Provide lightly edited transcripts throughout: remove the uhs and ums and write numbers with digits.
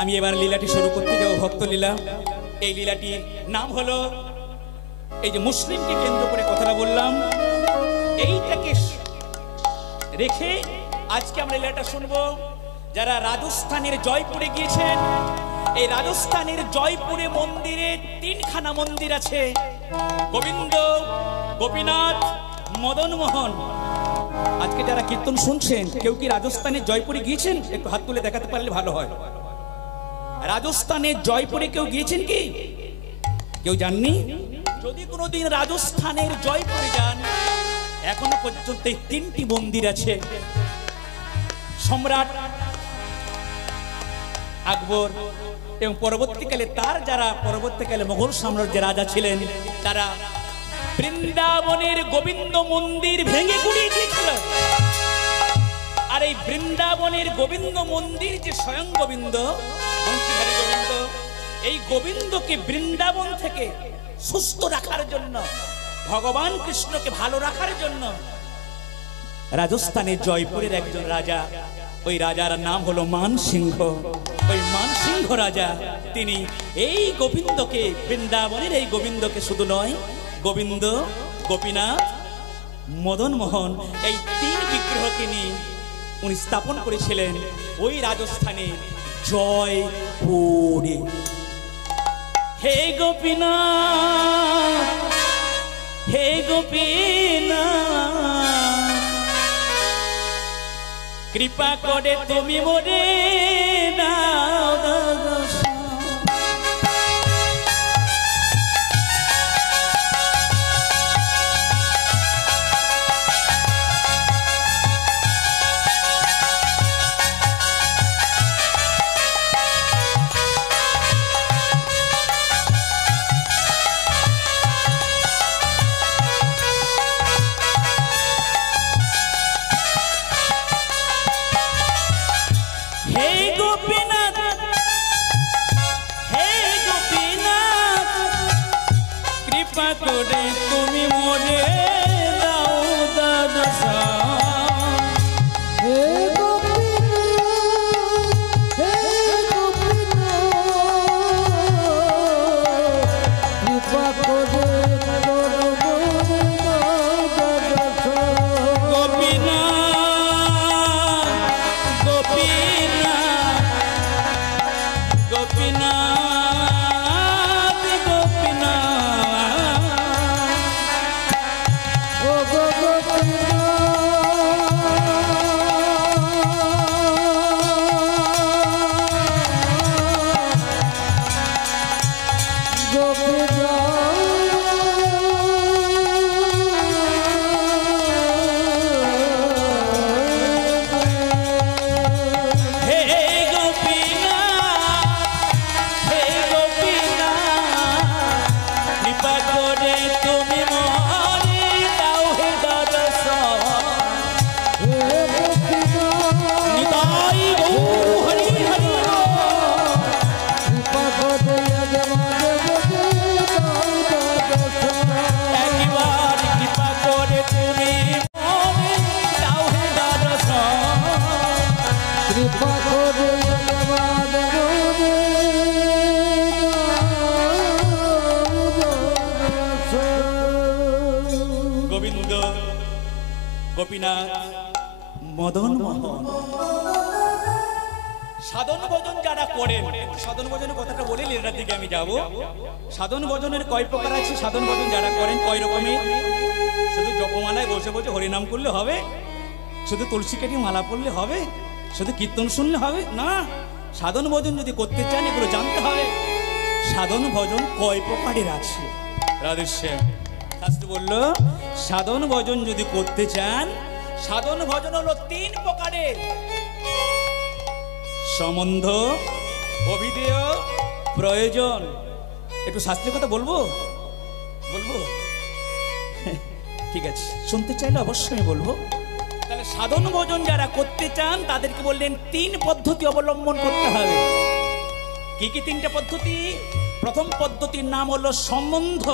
আমি এবার লীলাটি শুরু করতে যাব ভক্ত লীলা। এই লীলাটির নাম হলো, এই যে মুসলিমকে কেন্দ্র করে কথাটা বললাম, এইটাকে রেখে আজকে আমরা লীলাটা শুনবো। যারা রাজস্থানের জয়পুরে গিয়েছেন, এই রাজস্থানের জয়পুরে মন্দিরে তিনখানা মন্দির আছে, গোবিন্দ, গোপীনাথ, মদন মোহন। আজকে যারা কীর্তন শুনছেন, কেউ কি রাজস্থানের জয়পুরে গিয়েছেন? একটু হাত তুলে দেখাতে পারলে ভালো হয়। রাজস্থানের জয়পুরে কেউ গিয়েছেন কি? কেউ যাননি? যদি কোনোদিন রাজস্থানের জয়পুরে যান, এখনো পর্যন্ত এই তিনটি মন্দির আছে। সম্রাট আকবর এবং পরবর্তীকালে তার যারা পরবর্তীকালে মোগল সাম্রাজ্যের রাজা ছিলেন, তারা বৃন্দাবনের গোবিন্দ মন্দির ভেঙে গুড়িয়ে দিয়েছিল। আর এই বৃন্দাবনের গোবিন্দ মন্দির যে স্বয়ং গোবিন্দ, বংশীধারী গোবিন্দ, এই গোবিন্দকে বৃন্দাবন থেকে সুস্থ রাখার জন্য, ভগবান কৃষ্ণকে ভালো রাখার জন্য রাজস্থানের জয়পুরের একজন রাজা, ওই রাজার নাম হলো মানসিংহ। ওই মানসিংহ রাজা তিনি এই গোবিন্দকে, বৃন্দাবনের এই গোবিন্দকে শুধু নয়, গোবিন্দ, গোপীনাথ, মদন মোহন, এই তিন বিগ্রহকে নিয়ে উনি স্থাপন করেছিলেন ওই রাজস্থানের জয়পুরে। হে গোপীনাথ, হে গোপীনাথ, কৃপা করে তুমি মোরে দাও দর্শন। তুমি মোরে দাও দর্শন। হে গোপীনাথ, হে গোপীনাথ, কৃপা করে গোপীনাথ, গোপীনাথ, গোপীনাথ, গোবিন্দ, গোপীনাথ, মদন মোহন। সাধন ভজন যারা করেন, সাধন ভজনের কথাটা বলে লীলার দিকে আমি যাব। সাধন ভজনের কয় প্রকার আছে? সাধন ভজন যারা করেন কয় রকমের? শুধু জপমালায় বসে বসে হরিনাম করলে হবে? শুধু তুলসী কেটে মালা পড়লে হবে? শুধু কীর্তন শুনলে হবে? না, সাধন ভজন যদি করতে চান এগুলো জানতে হবে। সাধন ভজন কয় প্রকারের আছে? রাধেশ্যাম শাস্ত্র বলল, সাধন ভজন যদি করতে চান, সাধন ভজন হলো তিন প্রকারের: সম্বন্ধ, অভিধেয়, প্রয়োজন। একটু শাস্ত্রের কথা বলবো? বলবো? ঠিক আছে, শুনতে চাইলে অবশ্যই বলবো। তাহলে সাধন ভজন যারা করতে চান তাদেরকে বললেন তিন পদ্ধতি অবলম্বন করতে হবে। কি কি তিনটা পদ্ধতি? প্রথম পদ্ধতির নাম হলো সম্বন্ধ,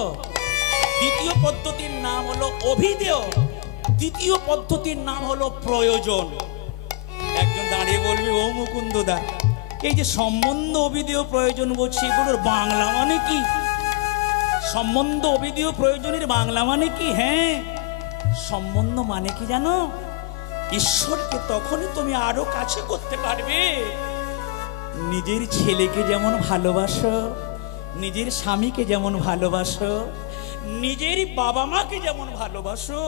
দ্বিতীয় পদ্ধতির নাম হলো অভিধেয়, তৃতীয় পদ্ধতির নাম হলো প্রয়োজন। একজন দাঁড়িয়ে বলবে, ও মুকুন্দ দা, এই যে সম্বন্ধ অবিধেয় প্রয়োজন বলছি, এগুলোর বাংলা মানে কি? সম্বন্ধ অবিধেয় প্রয়োজনের বাংলা মানে কি? হ্যাঁ, সম্বন্ধ মানে কি জানো? ঈশ্বরকে তখনই তুমি আরো কাছে করতে পারবে, নিজের ছেলেকে যেমন ভালোবাসো, নিজের স্বামীকে যেমন ভালোবাসো, নিজের বাবা মাকে যেমন ভালোবাসো,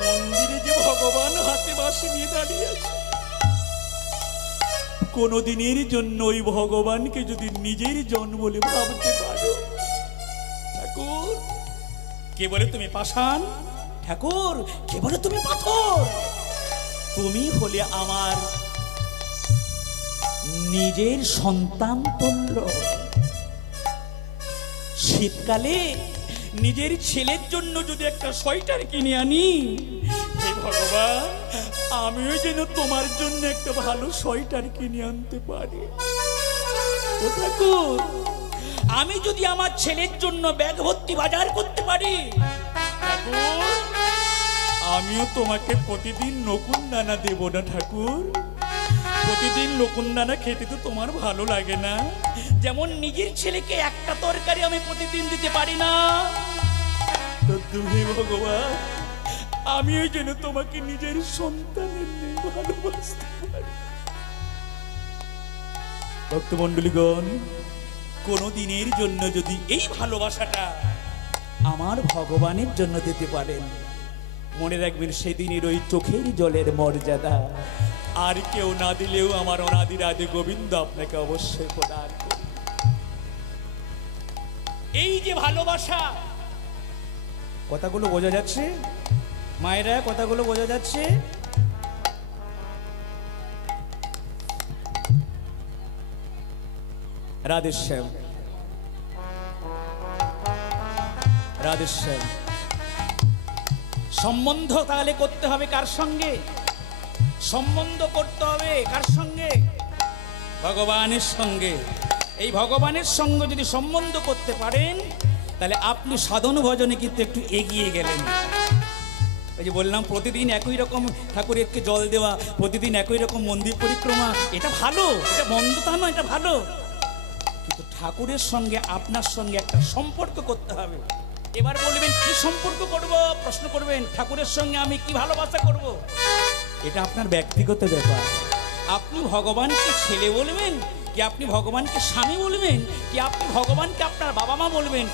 মন্দিরে যে ভগবান হাতে বাঁশি নিয়ে দাঁড়িয়ে আছে, কোনদিনের জন্য ওই ভগবানকে যদি নিজের জন বলে ভাবতে পারো, ঠাকুর কে বলে তুমি পাষাণ, ঠাকুর কে বলে তুমি পাথর, তুমি হলে আমার নিজের সন্তান তুল্য। শীতকালে নিজের ছেলের জন্য যদি একটা সোয়েটার কিনে আনি, হে ভগবান আমিও যেন তোমার জন্য একটা ভালো সোয়েটার কিনে আনতে পারি। ও ঠাকুর, আমি যদি আমার ছেলের জন্য ব্যাগ ভর্তি বাজার করতে পারি, ঠাকুর আমিও তোমাকে প্রতিদিন নকুন দানা দেব না ঠাকুর? প্রতিদিন নকুন দানা খেতে তো তোমার ভালো লাগে না? যেমন নিজের ছেলেকে একটা তরকারি আমি প্রতিদিন দিতে পারি না, তো তুমি ভগবান আমিও যেন তোমাকে নিজের সন্তানের নিয়ে ভালোবাসতে পারি। ভক্তমণ্ডলীগণ, কোনদিনের জন্য যদি এই ভালোবাসাটা আমার ভগবানের জন্য দিতে পারেন, মনে রাখবেন সেদিনের ওই চোখের জলের মর্যাদা আর কেউ না দিলেও আমার অনাদি রাধে গোবিন্দ আপনাকে অবশ্যই প্রদান করবে। এই যে ভালোবাসা, কথাগুলো বোঝা যাচ্ছে মায়েরা? কথাগুলো বোঝা যাচ্ছে? রাধেশ্যাম, রাধেশ্যাম। সম্বন্ধ তাহলে করতে হবে কার সঙ্গে? সম্বন্ধ করতে হবে কার সঙ্গে? ভগবানের সঙ্গে। এই ভগবানের সঙ্গে যদি সম্বন্ধ করতে পারেন, তাহলে আপনি সাধন ভজনে কিন্তু একটু এগিয়ে গেলেন। ওই যে বললাম প্রতিদিন একই রকম ঠাকুরকে জল দেওয়া, প্রতিদিন একই রকম মন্দির পরিক্রমা, এটা ভালো, এটা মন্দ তা নয়, এটা ভালো। কিন্তু ঠাকুরের সঙ্গে আপনার সঙ্গে একটা সম্পর্ক করতে হবে। এবার বলবেন কি সম্পর্ক করব? প্রশ্ন করবেন ঠাকুরের সঙ্গে আমি কি ভালোবাসা করব? এটা আপনার ব্যক্তিগত ব্যাপার। আপনি ভগবানকে ছেলে বলবেন, কি আপনি ভগবানকে স্বামী বলবেন, কি আপনি ভগবানকে আপনার বাবা মা বলবেন,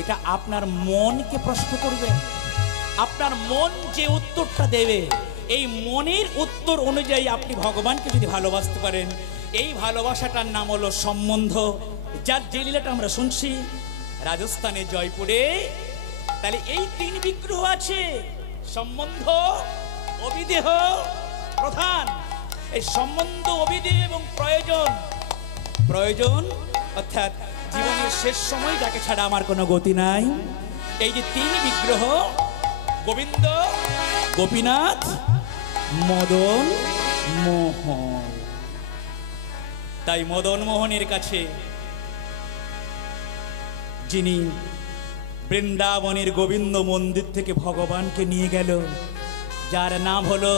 এটা আপনার মনকে প্রশ্ন করবেন। আপনার মন যে উত্তরটা দেবে, এই মনের উত্তর অনুযায়ী আপনি ভগবানকে যদি ভালোবাসতে পারেন, এই ভালোবাসাটার নাম হলো সম্বন্ধ। যার যে লীলাটা আমরা শুনছি রাজস্থানের জয়পুরে, তাহলে এই তিন বিগ্রহ আছে, সম্বন্ধ, অবিদেহ, প্রধান। এই সম্বন্ধ, অবিদেহ এবং প্রয়োজন। প্রয়োজন অর্থাৎ জীবনের শেষ সময় যাকে ছাড়া আমার কোনো গতি নাই। এই যে তিন বিগ্রহ, গোবিন্দ, গোপীনাথ, মদন মোহন। তাই মদন মোহনের কাছে যিনি বৃন্দাবনের গোবিন্দ মন্দির থেকে ভগবানকে নিয়ে গেল, যার নাম হলো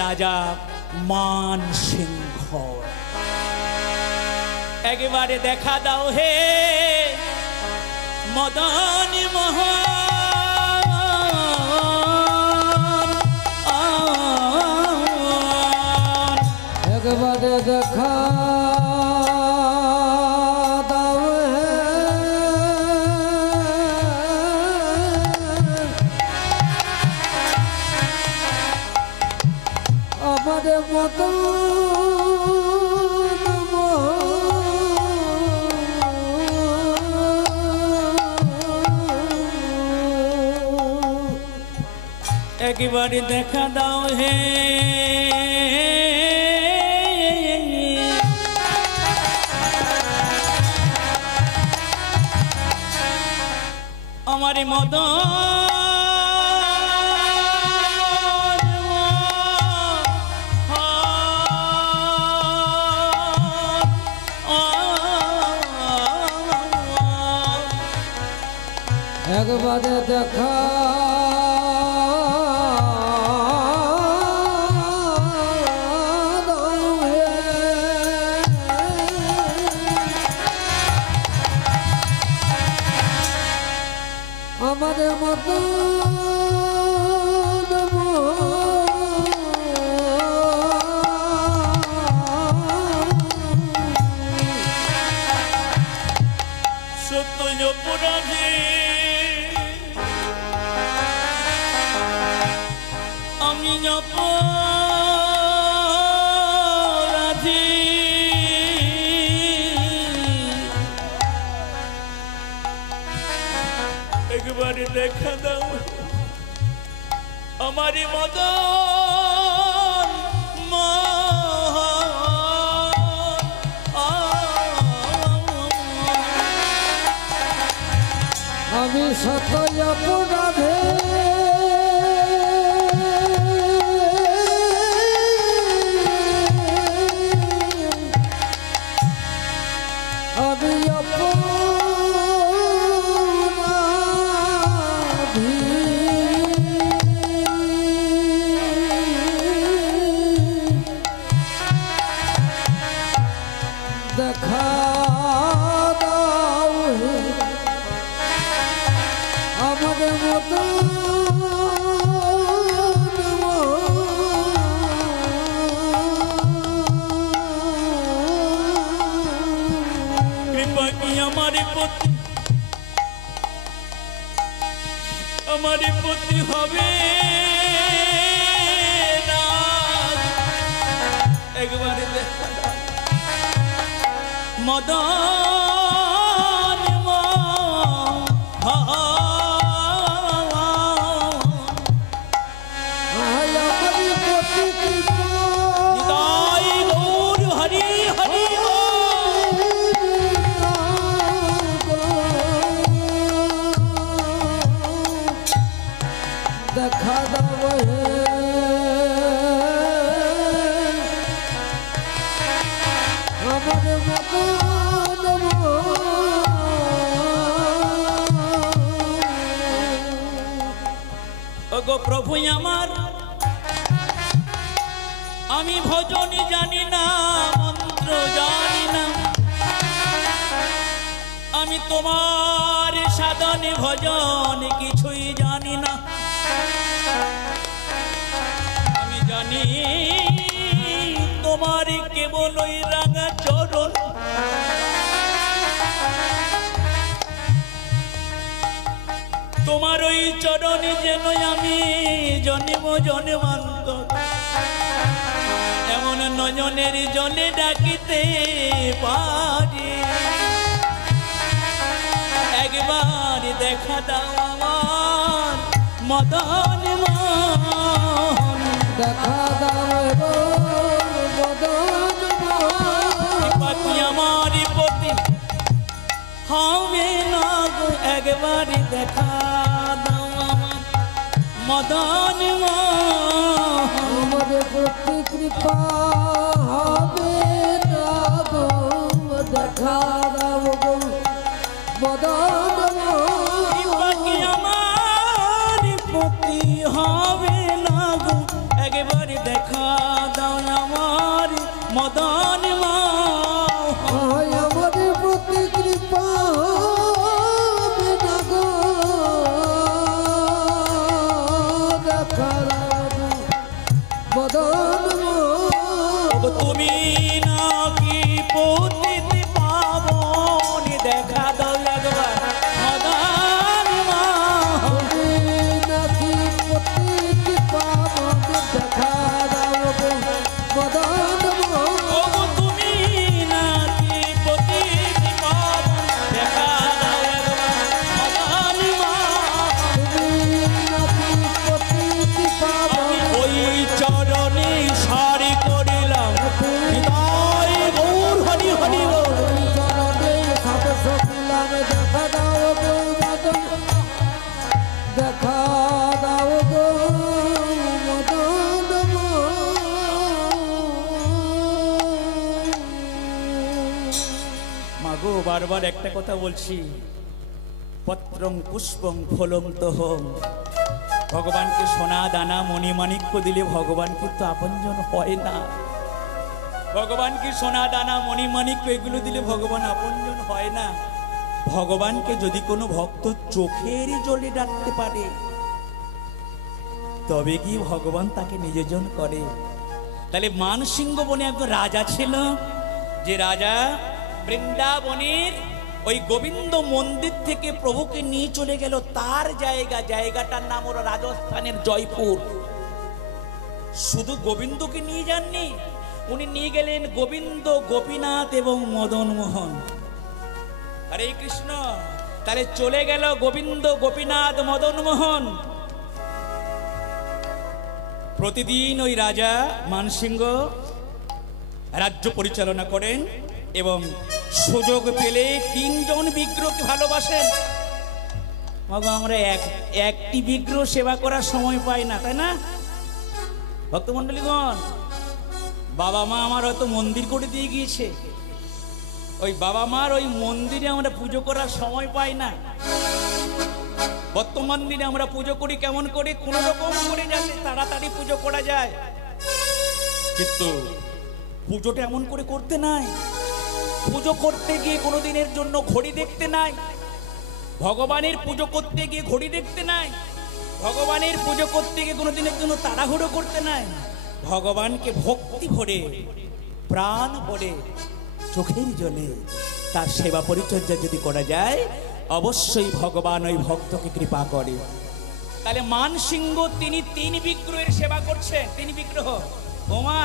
রাজা মান সিংহ, একবারে দেখা দাও হে মদন মোহন, একবারে দেখা দাও হে আমাদের মতো একবারে দেখা দাও হে আমার মদন একবারে দেখা দাও হে সত্যই অপরাধী আমি অপরাধী একবারে দেখা দাও আমারই মদন আমি সতই অপরাধে আমি অপরাধী দেখা দাও আমাদের মতো কৃপা কি আমার প্রতি হবে না একবারে দেখা দাও মদন দেখা দাও আমাদের মতো ওগো প্রভু আমার আমি ভজন জানি না মন্ত্র জানি না আমি তোমার সাধনে ভজন কিছুই জানি না আমি জানি তোমার কেবল ওই রাঙা চরণ তোমার ওই চরণে যেন আমি জন্ম জন্মান্তর এমন নয়নের জলে ডাকিতে পারি একবার দেখা দাও আমার মদন মোহন দেখা দাও মদন পাতি আমার প্রতি হবে না গো একবার দেখা দাও আমার মদন মোহন আমাদের প্রতি কৃপা হবে না গো দেখা দাও গো মদন পাতি আমার প্রতি হবে না গো একবার দেখা দাও আমার মদন মোহন আমাদের প্রতি কৃপা হবে না গো দেখা দাও মদন তুমি নাকি পতিত পাবন দেখা দাও একবার মদন মোহন নাকি প্রতি কৃপা দেখা দাও গো মদন তুমি নাকি পতিত পাবন দেখা দাও একবার মদন মোহন ওই চরণে সারি করিলাম হৃদয় গৌর হরি হরি বল দেখা দাও গো মদন মাগো বারবার একটা কথা বলছি পত্রং পুষ্পং ফলং তোহম ভগবানকে সোনা দানা মণিমাণিক্য দিলে ভগবান কিন্তু আপনজন হয় না ভগবানকে সোনা দানা মণিমাণিক্য এগুলো দিলে ভগবান আপনজন হয় না ভগবানকে যদি কোনো ভক্ত চোখের জলে ডাকতে পারে তবে কি ভগবান তাকে নিজজন করে। তাহলে মানসিংহ বনে একজন রাজা ছিল, যে রাজা বৃন্দাবনের ওই গোবিন্দ মন্দির থেকে প্রভুকে নিয়ে চলে গেল তার জায়গাটার নাম হলো রাজস্থানের জয়পুর। শুধু গোবিন্দকে নিয়ে যাননি, উনি নিয়ে গেলেন গোবিন্দ, গোপীনাথ এবং মদন মোহন। হরে কৃষ্ণ। তাহলে চলে গেল গোবিন্দ, গোপীনাথ, মদন মোহন। প্রতিদিন ওই রাজা মানসিংহ রাজ্য পরিচালনা করেন এবং সুযোগ পেলে তিনজন বিগ্রহকে ভালোবাসেন। আমরা একটি বিগ্রহ সেবা করার সময় পাই না, তাই না ভক্তমন্ডলীগণ? বাবা মা আমার হয়তো মন্দির করে দিয়ে গিয়েছে, ওই বাবা মার ওই মন্দিরে আমরা পুজো করার সময় পাই না। বর্তমান দিনে আমরা পুজো করি কেমন করে? কোন রকম করে যাতে তাড়াতাড়ি পুজো করা যায়, কিন্তু পুজোটা এমন করে করতে নাই। পুজো করতে গিয়ে কোনো দিনের জন্য ঘড়ি দেখতে নাই, ভগবানের পুজো করতে গিয়ে ঘড়ি দেখতে নাই, ভগবানের পুজো করতে গিয়ে কোনো দিনের জন্য তাড়াহুড়ো করতে নাই। ভগবানকে ভক্তি ভরে, প্রাণ ভরে, চোখের জলে তার সেবা পরিচর্যা যদি করা যায়, অবশ্যই ভগবান ওই ভক্তকে কৃপা করে। তাহলে মানসিংহ তিনি তিন বিগ্রহের সেবা করছেন। তিন বিগ্রহ। ওমা,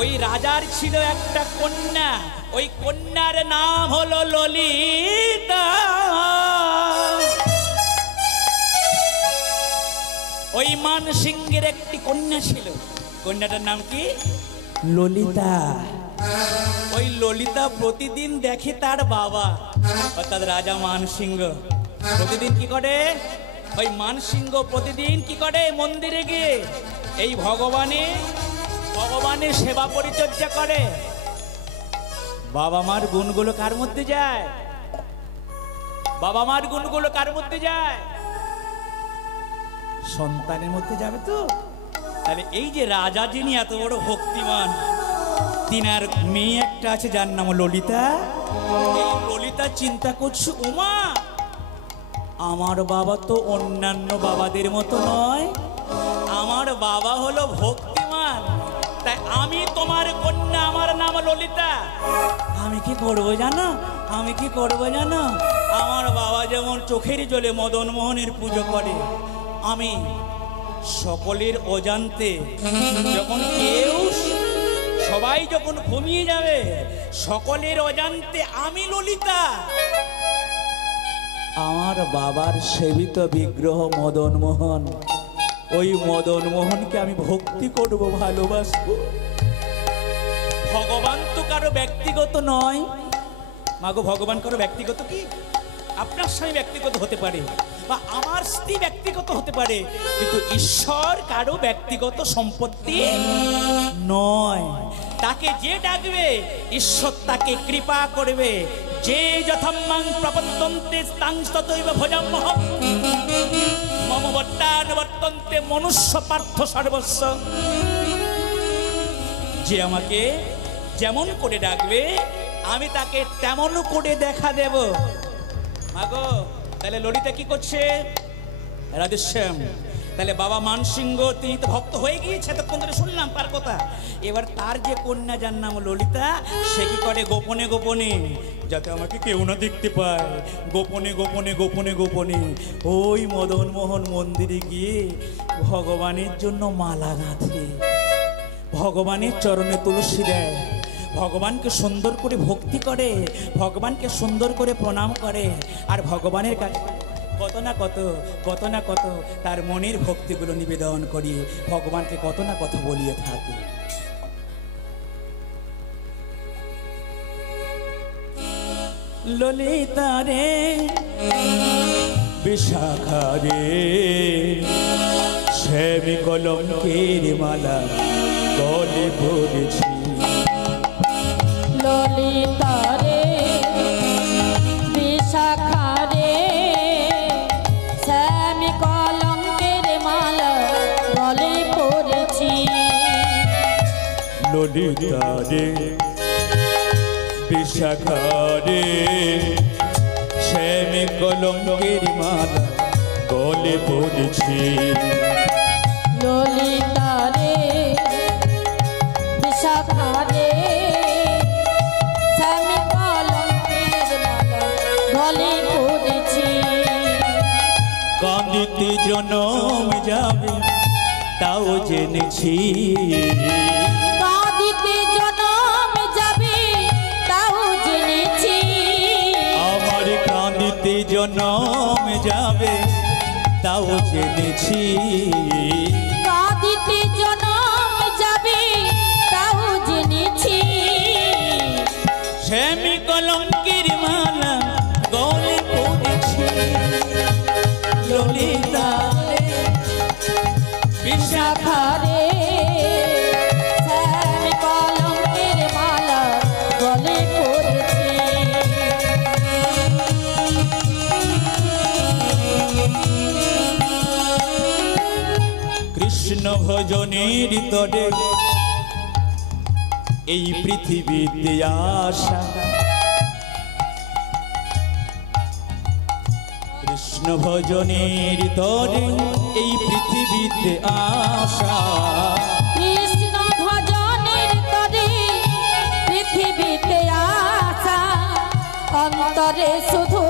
ওই রাজার ছিল একটা কন্যা, ওই কন্যার নাম হলো ললিতা। ওই মানসিংহের একটি কন্যা ছিল, কন্যাটার নাম কি? ললিতা। ওই ললিতা প্রতিদিন দেখে তার বাবা অর্থাৎ রাজা মানসিংহ প্রতিদিন কি করে? ওই মানসিংহ প্রতিদিন কি করে? মন্দিরে গিয়ে এই ভগবানের সেবা পরিচর্যা করে। বাবা মার গুণগুলো কার মধ্যে যায়? বাবা মার গুণগুলো কার মধ্যে যায়? সন্তানের মধ্যে যাবে তো। তাহলে এই যে রাজা যিনি এত বড় ভক্তিমান, তিনার মেয়ে একটা আছে যার নাম ললিতা। এই ললিতা চিন্তা করছে, ওমা আমার বাবা তো অন্যান্য বাবাদের মতো নয়, আমার বাবা হলো ভক্তিমান, তাই আমি তোমার কন্যা, আমার নাম ললিতা। আমি কি করবো জানো? আমি কি করবো জানো? আমার বাবা যেমন চোখের জলে মদন মোহনের পুজো করে, আমি সকলের অজান্তে যখন সবাই যখন ঘুমিয়ে যাবে, সকলের অজান্তে আমি ললিতা আমার বাবার সেবিত বিগ্রহ মদন মোহন, ওই মদন মোহনকে আমি ভক্তি করব, ভালোবাসবো। ভগবান তো কারো ব্যক্তিগত নয় মাগো। ভগবান কারো ব্যক্তিগত কি? আপনার স্বামী ব্যক্তিগত হতে পারে বা আমার স্ত্রী ব্যক্তিগত হতে পারে, কিন্তু ঈশ্বর কারো ব্যক্তিগত সম্পত্তি নয়। তাকে যে ডাকবে ঈশ্বর তাকে কৃপা করবে। যে যথাম্মাং প্রপদ্যন্তে তাং ততৈব ভজাম্যহম মম বর্তানুবর্তন্তে মনুষ্য পার্থ সর্বস্ব। যে আমাকে যেমন করে ডাকবে আমি তাকে তেমন করে দেখা দেব। মাগো, তাহলে ললিতা কি করছে? রাধেশ্যাম। তাহলে বাবা মানসিংহ তিনি তো ভক্ত হয়ে গিয়েছে, এতক্ষণ ধরে শুনলাম তার কথা। এবার তার যে কন্যা যার নাম ললিতা, সে কি করে? গোপনে গোপনে, যাতে আমাকে কেউ না দেখতে পায়, গোপনে গোপনে গোপনে গোপনে ওই মদন মোহন মন্দিরে গিয়ে ভগবানের জন্য মালা গাঁথে, ভগবানের চরণে তুলসী দেয়, ভগবানকে সুন্দর করে ভক্তি করে, ভগবানকে সুন্দর করে প্রণাম করে, আর ভগবানের কাছে কত না কত তার মনের ভক্তিগুলো নিবেদন করি, ভগবানকে কত না কথা বলিয়ে থাকে। ললিতা রে বিশাখা রে শ্যামী কলঙ্কের মালা গলে পড়েছি। ললিতা রে বিশাখা রে শ্যামী কলঙ্কের মালা গলে পড়েছি। ললিতা রে বিশাখা রে শ্যামী শ্যামে কলঙ্কের মালা গলে পড়েছে। ললিতা রে বিশাখা রে শ্যামে কলঙ্কের মালা গলে পড়েছে। কাঁদিতে জনম যাবে তাও জেনেছি, কাঁদিতে জনম যাবে তাও জেনেছি। আমার কাঁদিতে জনম যাবে তাও জেনেছি। কাঁদিতে জনম যাবে তাও জেনেছি। শ্যামে কলঙ্কের মালা গলে পড়েছে। ললিতা বিশাখা রে শ্যামে কলঙ্কের মালা গলে পড়েছে। কৃষ্ণ ভজনের তরে এই পৃথিবীতে আসা, কৃষ্ণ ভজনের তরে এই পৃথিবীতে আসা। কৃষ্ণ ভজনের তরে পৃথিবীতে আসা, অন্তরে শুধু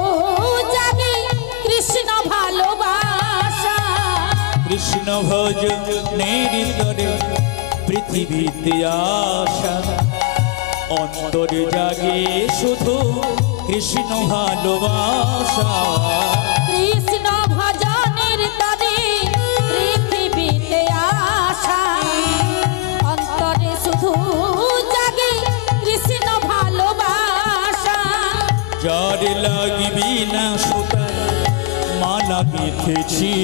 জাগে কৃষ্ণ ভালোবাসা। কৃষ্ণ ভজনের তরে পৃথিবীতে আসা, অন্তরে জাগে শুধু কৃষ্ণ ভালোবাসা। কৃষ্ণ ভজনের তরে পৃথিবীতে আসা, অন্তরে শুধু জাগে কৃষ্ণ ভালোবাসা। যার লাগবি না সুতা মালা গেঁথেছি,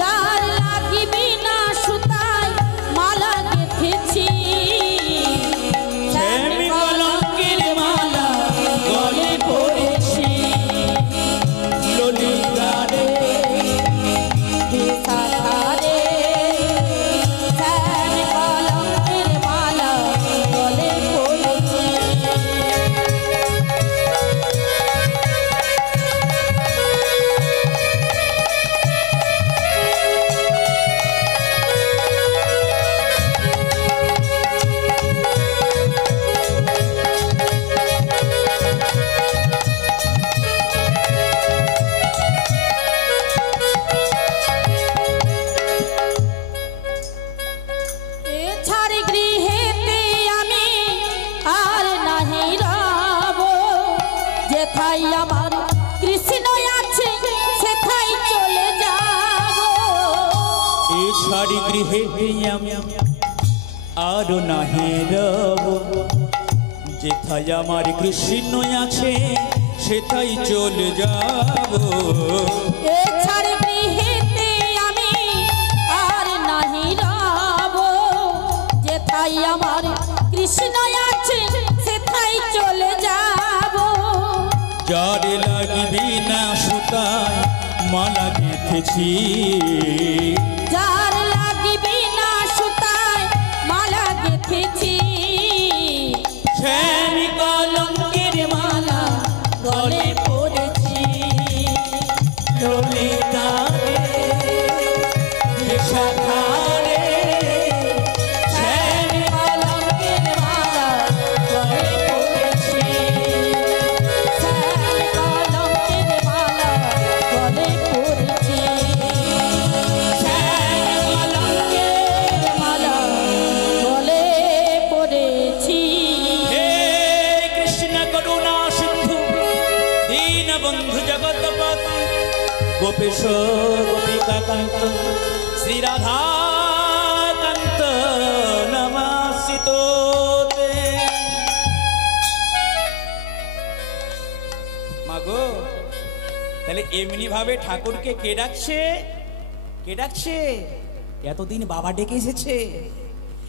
যার লাগিবি না সুতায় মালা গেঁথেছি। শ্যামে কলঙ্কের মালা গলে পড়েছি। ললিতা রে বিশাখা রে শ্যামে কলঙ্কের মালা গলে পড়েছে। এ ছাড়ি গৃহেতে আমি আর নাহি রব, যেথায় আমার কৃষ্ণ আছে সেথায় চলে যাব। এ ছাড়ি গৃহে আমি আর নাহি রব, যেথায় আমার কৃষ্ণ আছে সেথায় চলে যাব। এ ছাড়ি গৃহেতে আমি আর নাহি রব, যেথায় আমার কৃষ্ণ আছে সেথায় চলে যাব। যার লাগবি না সুতায় মালা গেঁথেছি, যার লাগিবি না সুতায় মালা গেঁথেছি। শ্যামে কলঙ্কের মালা গলে পড়েছি। ললিতা রে বিশাখা রে শ্যামে কলঙ্কের মালা গলে পড়েছি। শ্যামে কলঙ্কের মালা গলে পড়েছি। শ্যামে কলঙ্কের মালা গলে পড়েছি। হে কৃষ্ণ করুণা সিন্ধু দীন বন্ধু জগৎপতি, গোপেশ গোপিকা কান্ত শ্রী রাধা কান্ত নমস্তুতে। মাগো, তাহলে এমনি ভাবে ঠাকুরকে কে ডাকছে? কে ডাকছে? এতদিন বাবা ডেকে এসেছে,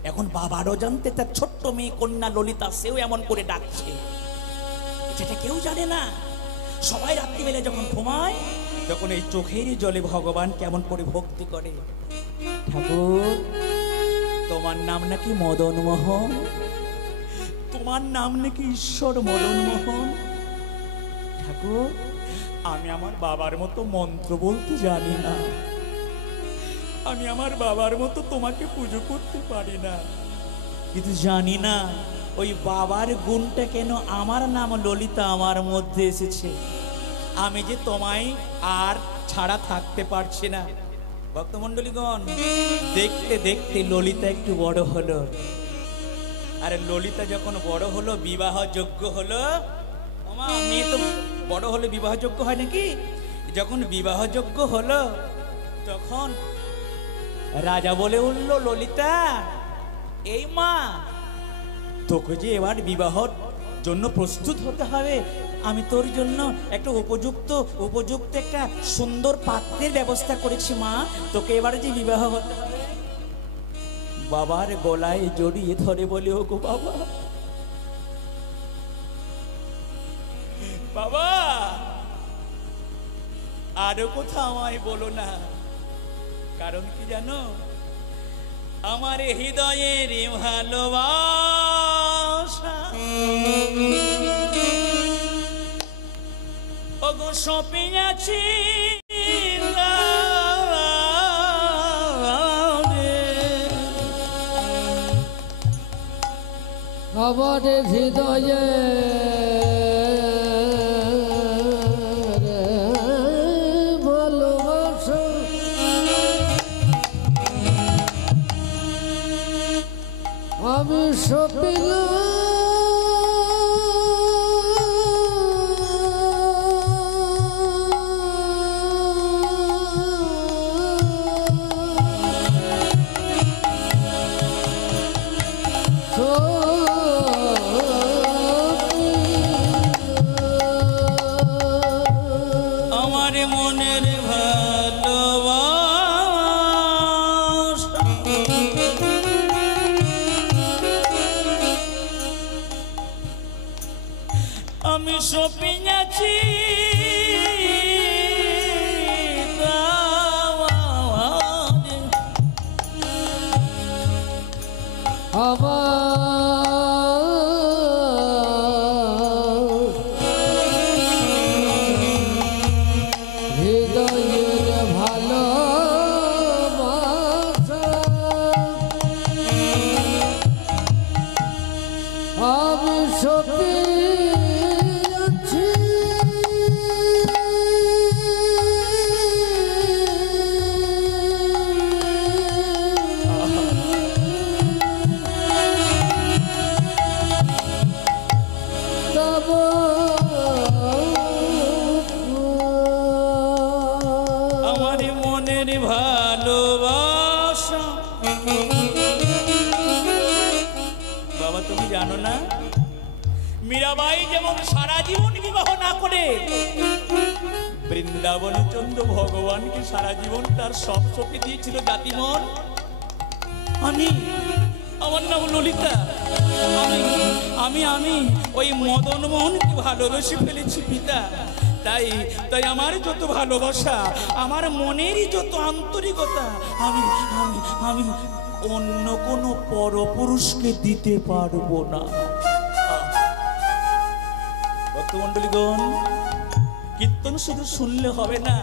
এখন বাবারও জানতে তার ছোট্ট মেয়ে কন্যা ললিতা সেও এমন করে ডাকছে। যেটা কেউ জানে না। সবাই রাত্রিবেলা যখন ঘুমায়, যখন এই চোখের জলে ভগবান কেমন করে ভক্তি করে। ঠাকুর, তোমার নাম নাকি মদন মোহন, তোমার নাম নাকি ঈশ্বর মদন মোহন। ঠাকুর, আমি আমার বাবার মতো মন্ত্র বলতে জানি না, আমি আমার বাবার মতো তোমাকে পুজো করতে পারি না, কিন্তু জানি না ওই বাবার গুণটা কেন আমার নাম ললিতা আমার মধ্যে এসেছে। আমি যে তোমায় আর ছাড়া থাকতে পারছি না। ভক্তমণ্ডলীগণ, দেখতে দেখতে ললিতা একটু বড় হলো। আর ললিতা যখন বড় হলো, বিবাহ যোগ্য হলো। মেয়ে তো বড় হলে বিবাহ যোগ্য হয় নাকি? যখন বিবাহ যোগ্য হলো, তখন রাজা বলে উঠল, ললিতা, এই মা, তোকে যে এবার বিবাহর জন্য প্রস্তুত হতে হবে। আমি তোর জন্য একটা উপযুক্ত একটা সুন্দর পাত্রের ব্যবস্থা করেছি মা, তোকে এবারে যে বিবাহ হতে হবে। বাবার গলায় জড়িয়ে ধরে বলে, ও গো বাবা, বাবা, আরো কোথাও আমায় বলো না। কারণ কি জানো? আমার হৃদয়ের ভালোবাসা ওগো সপে আছি আমার হৃদয়ে ভালোবাসা আমি সপিলাম আমার মনের ভালোবাসা আমি সপে আছি হৃদয়ের ভালোবাসা আমি সপে আছি তব আমার মনের ভালোবাসা। বাবা, তুমি জানো না, মীরাবাই যেমন সারা জীবন বিবাহ না করে বৃন্দাবনে চন্দ্র ভগবানকে সারা জীবন তার সব সপে দিয়েছিল জাতিমন, আমার নাম ললিতা, আমি ওই মদন মোহনকে ভালোবেসে ফেলেছি পিতা। তাই আমার যত ভালোবাসা, আমার মনেরই যত আন্তরিকতা, আমি আমি আমি অন্য কোনো পরপুরুষকে দিতে পারবো না। ভক্তমণ্ডলীগণ, কীর্তন শুধু শুনলে হবে না,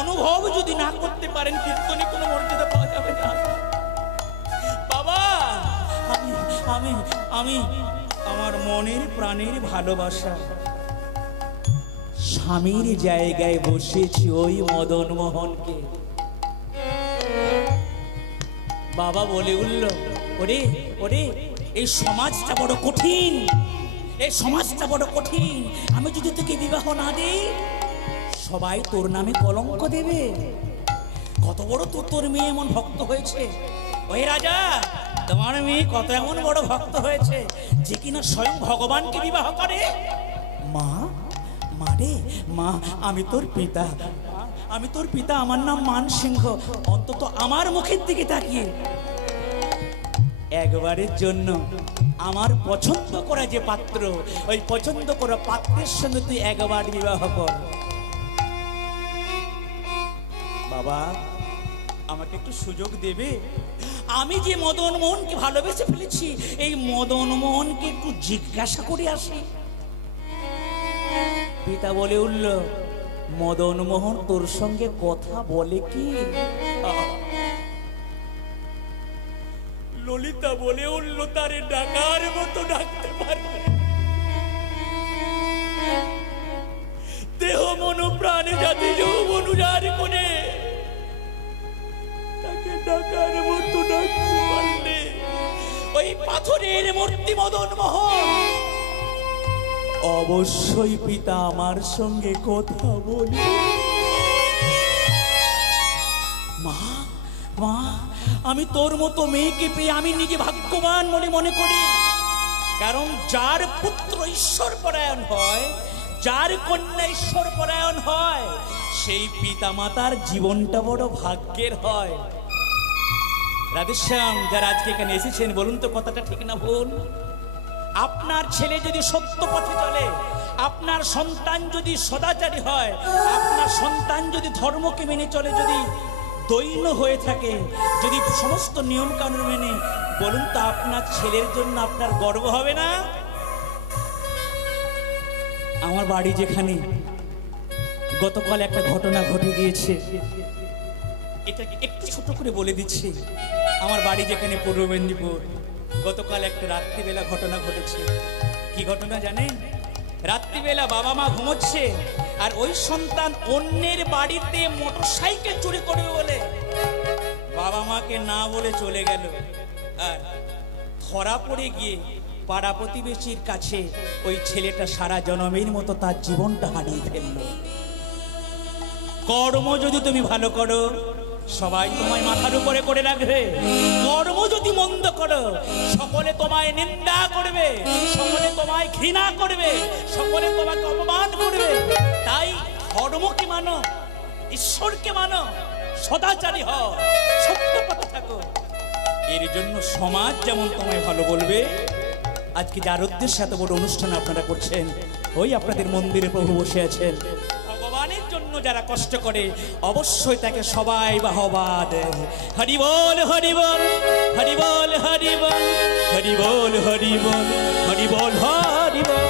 অনুভব যদি না করতে পারেন, কীর্তনে কোনো মর্যাদা পাওয়া যাবে না। বাবা, আমি আমি আমি আমার মনের প্রাণের ভালোবাসা স্বামীর জায়গায় বসেছি ওই মদন মোহনকে। বাবা বলে উঠল, ওরে ওরে, এই সমাজটা বড় কঠিন, এই সমাজটা বড় কঠিন। আমি যদি তোকে বিবাহ না দিই, সবাই তোর নামে কলঙ্ক দেবে। কত বড় তোর মেয়ে এমন ভক্ত হয়েছে। ওই রাজা, তোমার মেয়ে কত এমন বড় ভক্ত হয়েছে যে কিনা স্বয়ং ভগবানকে বিবাহ করে। মা, মারে মা, আমি তোর পিতা, আমার নাম মানসিংহ। অন্তত আমার মুখের দিকে তাকিয়ে একবারের জন্য আমার পছন্দ করা যে পাত্র, ওই পছন্দ করা পাত্রের সঙ্গে তুই একবার বিবাহ কর। বাবা, আমাকে একটু সুযোগ দেবে? আমি যে মদন মোহনকে ভালোবেসে ফেলেছি, এই মদন মোহনকে একটু জিজ্ঞাসা করে আসি। পিতা বলে উঠল, মদন মোহন তোর সঙ্গে কথা বলে কি? ললিতা বলে উঠল, তারে ডাকার মতো ডাকতে পারবে, দেহ মন প্রাণে জাতি যৌবন উজাড় করে তাকে ডাকার মতো ডাকতে পারলে ওই পাথরের মূর্তি মদন মোহন অবশ্যই পিতা আমার সঙ্গে কথা বলে। মা মা, আমি তোর মতো মেয়েকে পেয়ে আমি নিজে ভাগ্যবান বলে মনে করি। কারণ যার পুত্র ঈশ্বর পরায়ণ হয়, যার কন্যা ঈশ্বর পরায়ণ হয়, সেই পিতা মাতার জীবনটা বড় ভাগ্যের হয়। রাধেশ্যাম, যারা আজকে এখানে এসেছেন, বলুন তো কথাটা ঠিক না ভুল? আপনার ছেলে যদি সত্য পথে চলে, আপনার সন্তান যদি সদাচারী হয়, আপনার সন্তান যদি ধর্মকে মেনে চলে, যদি দৈন্য হয়ে থাকে, যদি সমস্ত নিয়ম কানুন মেনে, বলুন তো আপনার ছেলের জন্য আপনার গর্ব হবে না? আমার বাড়ি যেখানে, গতকাল একটা ঘটনা ঘটে গিয়েছে, এটাকে একটু ছোট করে বলে দিচ্ছি। আমার বাড়ি যেখানে পূর্ব মেদিনীপুর, গতকাল একটা রাত্রিবেলা ঘটনা ঘটেছে। কি ঘটনা জানেন? রাত্রিবেলা বাবা মা ঘুমোচ্ছে, আর ওই সন্তান অন্যের বাড়িতে মোটরসাইকেল চুরি করবে বলে বাবা মাকে না বলে চলে গেল, আর ধরা পড়ে গিয়ে পাড়া প্রতিবেশীর কাছে ওই ছেলেটা সারা জনমের মতো তার জীবনটা হারিয়ে ফেলল। কর্ম যদি তুমি ভালো করো, সবাই তোমায় মাথার উপরে করে রাখবে। কর্ম যদি মন্দ করো, সকলে তোমায় নিন্দা করবে, সকলে তোমায় ঘৃণা করবে, সকলে তোমাকে অপমান করবে। তাই ধর্মকে মানো, ঈশ্বরকে মানো, সদাচারী হও, সত্য পথে থাকো। এর জন্য সমাজ যেমন তোমায় ভালো বলবে। আজকে যার উদ্দেশ্যে এত বড় অনুষ্ঠান আপনারা করছেন, ওই আপনাদের মন্দিরে প্রভু বসে আছেন, ভগবানের জন্য যারা কষ্ট করে, অবশ্যই তাকে সবাই বাহবা দেয়। হরি বল হরি বল, হরি বল হরি বল, হরি বল হরি বল, হরি বল হরি বল।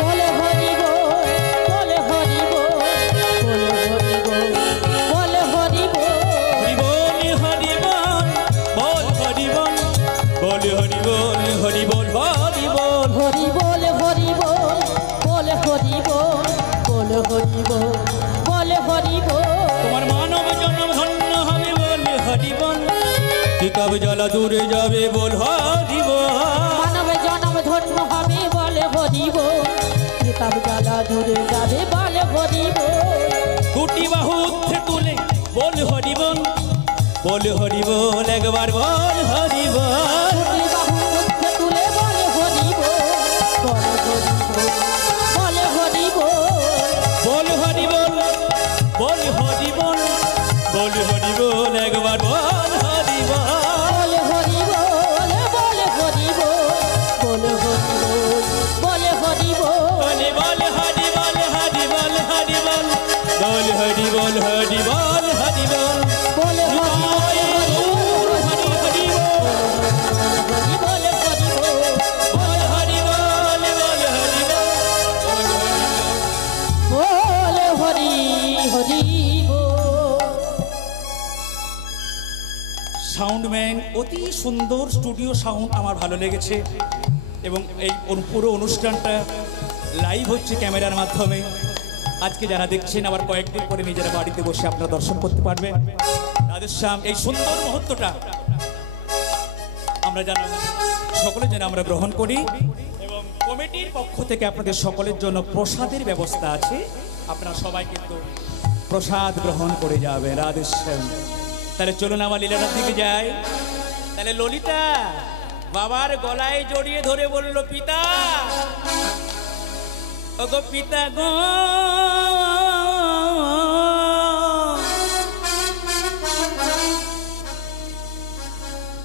বলে হরি বল, বলে হরি বল, বলে হরি বল, বলে হরি বল। হরি বল হরি বল, বল হরি বল, বল হরি বল, হরি বল হরি বল। হরি বল হরি বল, বলে হরি বল, বলে হরি বল, বলে হরি বল। তোমার মানব জন্ম ধন্য হবে বলে হরি বল, কিতাব জ্বালা দূরে যাবে বল হরি বল। মানব জন্ম ধন্য হবে বলে হরি বল, কিতাব জ্বালা ধরে যাবে বলে হরি বল। দুটি বাহু উঠে তুলে বল হরি বল, বল হরি বল, একবার বল হরি বল। দুটি বাহু উঠে তুলে বলে হরি বল, বলে হরি বল, বলে হরি বল। বল হরি বল, বল হরি বল, বল হরি বল, একবার বল হরি বল। বলে হরি বল, বলে হরি বল, বলে হরি বল, বলে হরি বল। বলে বল হরি বল, হরি বল হরি বল, বল হরি বল, হরি বল হরি বল। বলে হরি বল, হরি হরি বল, হরি বল, হরি বল। বল হরি বল, বল হরি বল, বলে হরি হরি বল। সাউন্ডম্যান, অতি সুন্দর স্টুডিও সাউন্ড আমার ভালো লেগেছে। এবং এই পুরো অনুষ্ঠানটা লাইভ হচ্ছে ক্যামেরার মাধ্যমে। আজকে যারা দেখছেন, আবার কয়েকদিন পরে নিজেরা বাড়িতে বসে আপনারা দর্শন করতে পারবেন। রাধেশ্যাম, এই সুন্দর মুহূর্তটা আমরা যেন সকলে যেন আমরা গ্রহণ করি। এবং কমিটির পক্ষ থেকে আপনাদের সকলের জন্য প্রসাদের ব্যবস্থা আছে, আপনারা সবাই কিন্তু প্রসাদ গ্রহণ করে যাবেন। রাধেশ্যাম, তাহলে চলুন আমার লীলাটার দিকে যাই। তাহলে ললিতা বাবার গলায় জড়িয়ে ধরে বলল, পিতা, ওগো পিতা গো,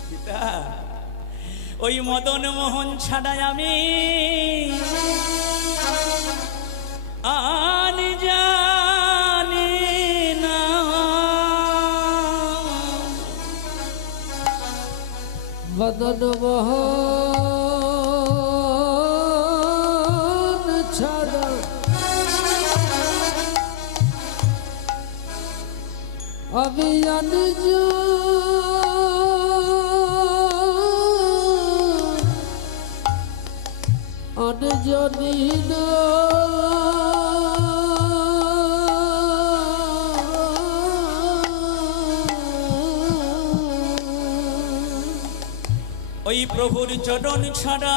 পিতা, ওই মদন মোহন ছাড়াই আমি আর জানি না। মদন মোহন ছাড়া আমি জানি যে জানি না ওই প্রভুর চরণ ছাড়া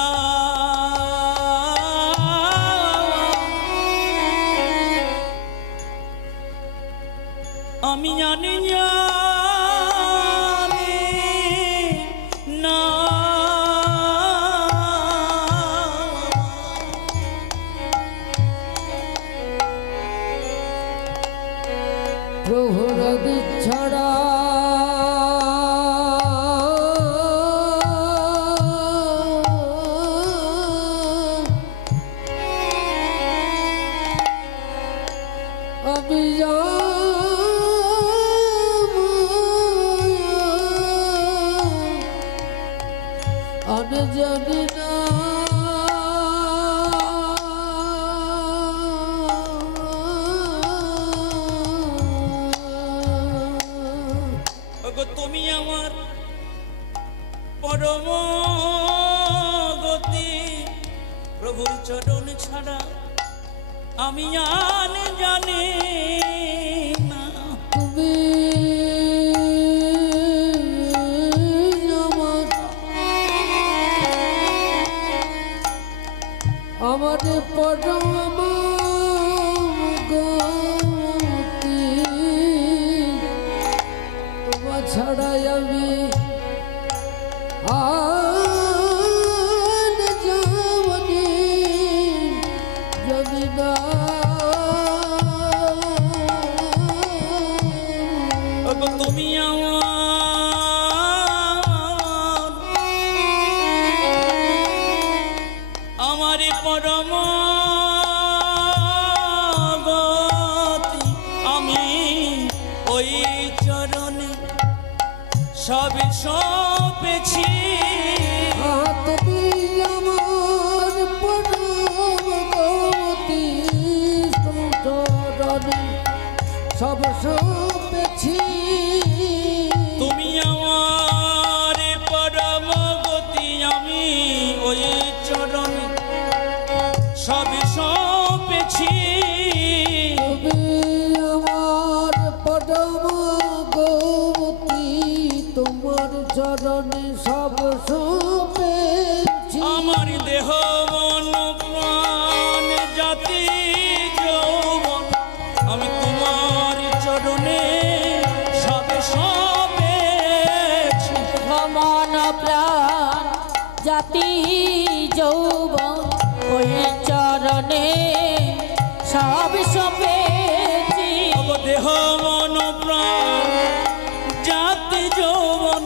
আমি জানি না প্রভুর ছাড়া আমি জানি না তুমি আমার পরম গতি প্রভুর চরণ ছাড়া আমি জানি না তুমি আমার পরম গতি তোমার ছাড়াই আমি জানি না তুমি আমার পরম গতি আমি ওই চরণে সব সপেছি তুমি আমার পরম গতি চরণে সব সপেছি তুমি আমার পরম গতি আমি ওই চরণে সব সপেছি তুমি আমার পরম গতি তোমার চরণে সব সপেছি আমার দেহ মন প্রাণ জাতি যৌবন আমি তোমার চরণে সব সপেছি মন প্রাণ জাতি যৌবন ওই চরণে সব সপেছি দেহ মন প্রাণ জাতি যৌবন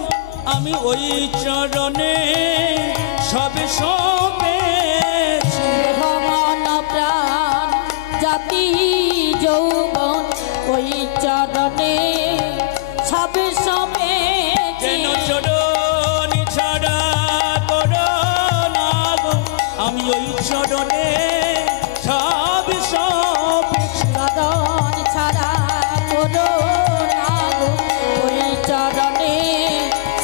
আমি ওই চরণে সব সপেছি মন প্রাণ জাতি যৌবন ওই চরণে সব সপেছি যেন চরণ ছাড়া করো না গো আমি ওই চরণে সব সপেছি চরণ ছাড়া করো না গো ওই চরণে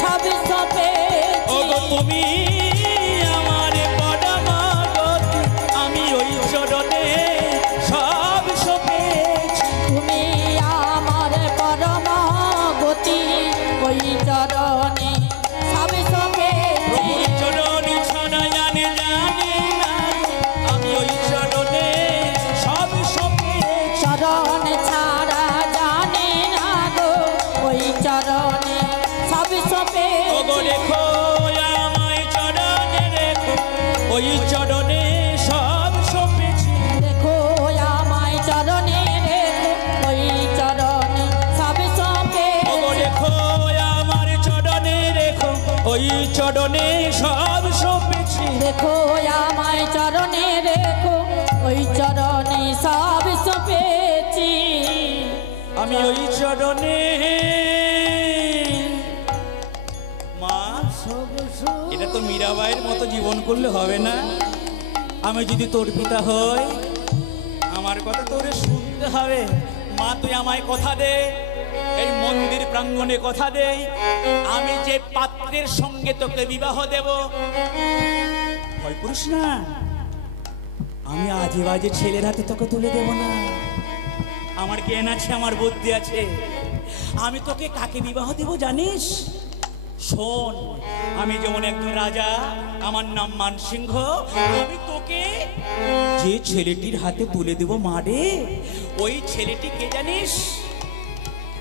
সব সপেছি ওগো তুমি আমার পরম গতি আমি ওই চরণে সব সপেছি তুমি আমার পরম গতি ওই চরণে সব সপেছি প্রভুর চরণ ছাড়া জানি না আমি ওই চরণে সব সপেছি চরণ ছাড়া জানে না গো ওই চরণে সব সপেছি ওগো রেখো আমায় চরণে রেখো ওই চরণে সব সপেছি দেখো আমায় চরণে রেখো ওই চরণে সব সপেছি ওগো রেখো আমার চরণে রেখো ওই চরণে সব সপেছি দেখো আমায় চরণে রেখো ওই চরণে সব সপেছি আমি ওই চরণে মা এটা তো মীরাবাইয়ের মতো জীবন করলে হবে না আমি যদি তোর পিতা হই আমার কথা তোরে শুনতে হবে মা তুই আমায় কথা দে এই মন্দির প্রাঙ্গণে কথা দেই, আমি যে পাত্রের সঙ্গে তোকে বিবাহ দেব, ভয় করিস না, আমি আজে বাজে ছেলের হাতে তোকে তুলে দেব না। আমার জ্ঞান আছে, আমার বুদ্ধি আছে। আমি তোকে কাকে বিবাহ দেব জানিস? শোন, আমি যেমন একজন রাজা, আমার নাম মানসিংহ, আমি তোকে যে ছেলেটির হাতে তুলে দেব মারে, ওই ছেলেটি কে জানিস?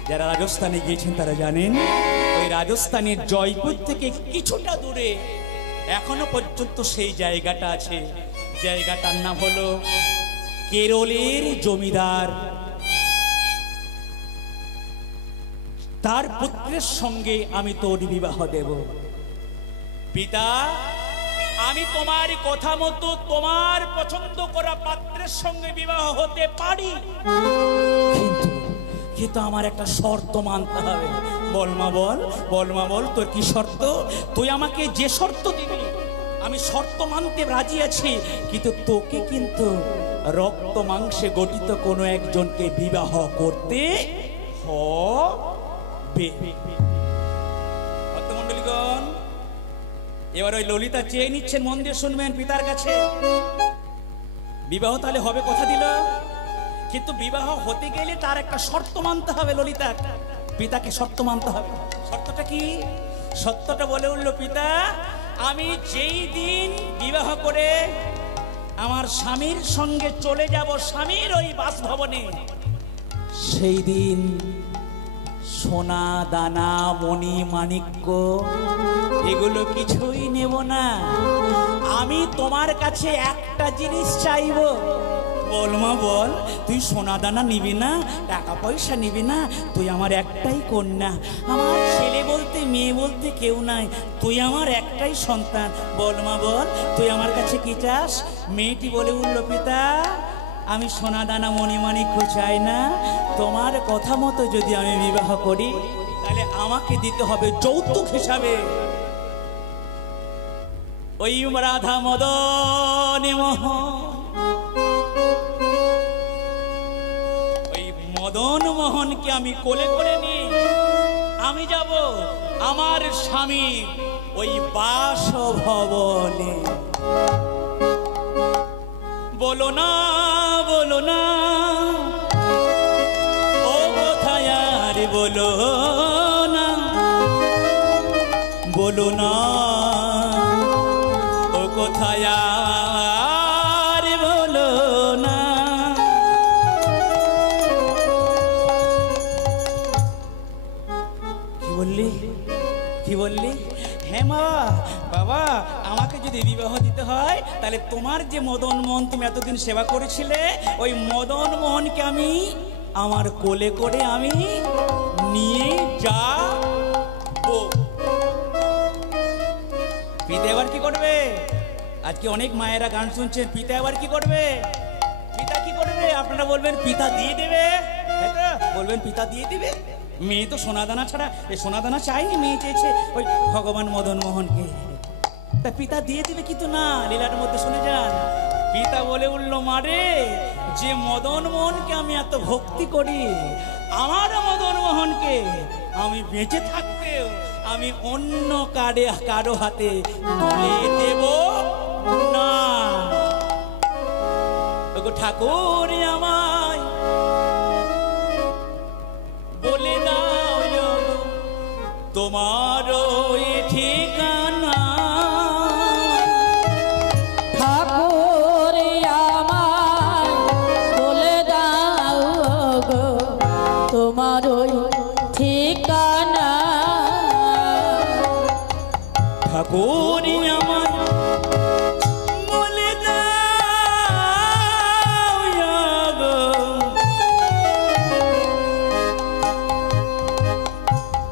যারা রাজস্থানে গিয়েছেন তারা জানেন, ওই রাজস্থানের জয়পুর থেকে কিছুটা দূরে এখনো পর্যন্ত সেই জায়গাটা আছে। জায়গাটার নাম হলো কেরলের জমিদার, তার পুত্রের সঙ্গে আমি তোর বিবাহ দেব। পিতা, আমি তোমার কথা মতো তোমার পছন্দ করা পাত্রের সঙ্গে বিবাহ হতে পারি, কিন্তু আমার একটা শর্ত মানতে হবে। বল মা, বল, বল মা, বল, তোর কি শর্ত? তুই আমাকে যে শর্ত দিবি আমি শর্ত মানতে রাজি আছি, কিন্তু তোকে কিন্তু রক্ত মাংসে গঠিত কোনো একজনকে বিবাহ করতে হবে। ভক্তমণ্ডলীগণ, এবার ওই ললিতা চেয়ে নিচ্ছেন, মন দিয়ে শুনবেন পিতার কাছে। বিবাহ তাহলে হবে, কথা দিল, কিন্তু বিবাহ হতে গেলে তার একটা শর্ত মানতে হবে। ললিতা পিতাকে শর্ত মানতে হবে। শর্তটা কি? সত্যটা বলে উঠল, পিতা, আমি যেই দিন বিবাহ করে আমার স্বামীর সঙ্গে চলে যাব স্বামীর ওই বাসভবনে, সেই দিন সোনা দানা মণি মাণিক্য এগুলো কিছুই নেব না। আমি তোমার কাছে একটা জিনিস চাইব। বল মা, বল, তুই সোনা দানা নিবি না, টাকা পয়সা নিবি না, তুই আমার একটাই কন্যা, আমার ছেলে বলতে মেয়ে বলতে কেউ নাই, তুই আমার একটাই সন্তান। বল মা, বল, তুই আমার কাছে কি চাস? মেয়েটি বলে উঠল, পিতা, আমি সোনা দানা মণিমাণিক্য চাই না, তোমার কথা মতো যদি আমি বিবাহ করি তাহলে আমাকে দিতে হবে যৌতুক হিসাবে ওই রাধা মদন মোহন। ওই মদন মোহনকে আমি কোলে করে নিয়ে আমি যাব আমার স্বামী ওই বাসভবনে। বলো না, বলো না, ও কোথায় আর বলো না, বলো না, ও কোথায় আর বলো না। কি বললি, কি বললি? হ্যাঁ মা, বাবা, আমাকে যদি বিবাহ দিতে হয় তাহলে তোমার যে মদন মোহন তুমি এতদিন সেবা করেছিলে, ওই মদন মোহনকে আমি আমার কোলে করে আমি নিয়ে যাবো। পিতা এবার কি করবে? আজকে অনেক মায়েরা গান শুনছেন, পিতা এবার কি করবে? পিতা কি করবে? আপনারা বলবেন পিতা দিয়ে দেবে, বলবেন পিতা দিয়ে দিবে। মেয়ে তো সোনাদানা ছাড়া, এই সোনাদানা চাইনি, মেয়ে চেয়েছে ওই ভগবান মদন মোহনকে, তা পিতা দিয়ে দিবে। কিন্তু না, লীলার মধ্যে শুনে যান, পিতা বলে উঠল, মারে, যে মদন মোহনকে আমি এত ভক্তি করি, আমার মদন মোহনকে আমি বেঁচে থাকতেও আমি অন্য কারো হাতে তুলে দেব না। ঠাকুর আমায় বলে দাও তোমার ওই ঠিকানা। ঠাকুর আমায় বলে দাও গো তোমার ওই ঠিকানা। ঠাকুর আমায় বলে দাও গো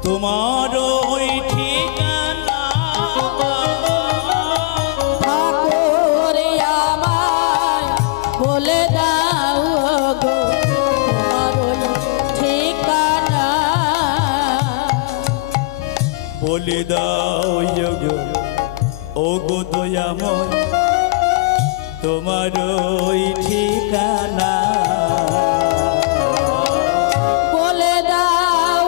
তোমার ওই ঠিকানা। ঠাকুর আমায় বলে দাও গো তোমার ওই ঠিকানা। বলে দাও গো ও গো দয়াময় তোমার ওই ঠিকানা। বলে দাও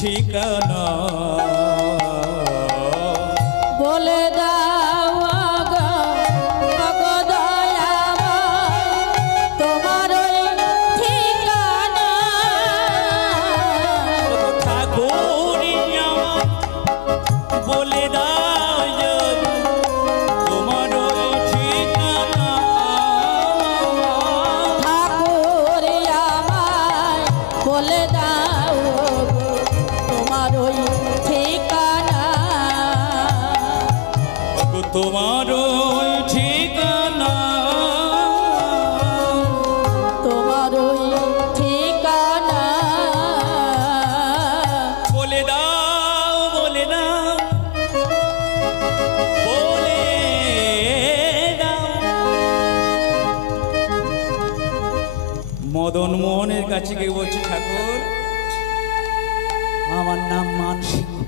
ঠিকানা বলে দাও আগো আগো দয়াময় তোমার ওই ঠিকানা ঠাকুর আমার বলে দাও যদি তোমার ওই ঠিকানা ঠাকুর আমায় বলে দাও তোমার ওই ঠিকানা তোমার ওই ঠিকানা তোমার ওই ঠিকানা বলে দাও বলে দাও বলে দাও। মদন মোহনের কাছে গিয়ে বলছে, ঠাকুর আমার নাম মানসিংহ,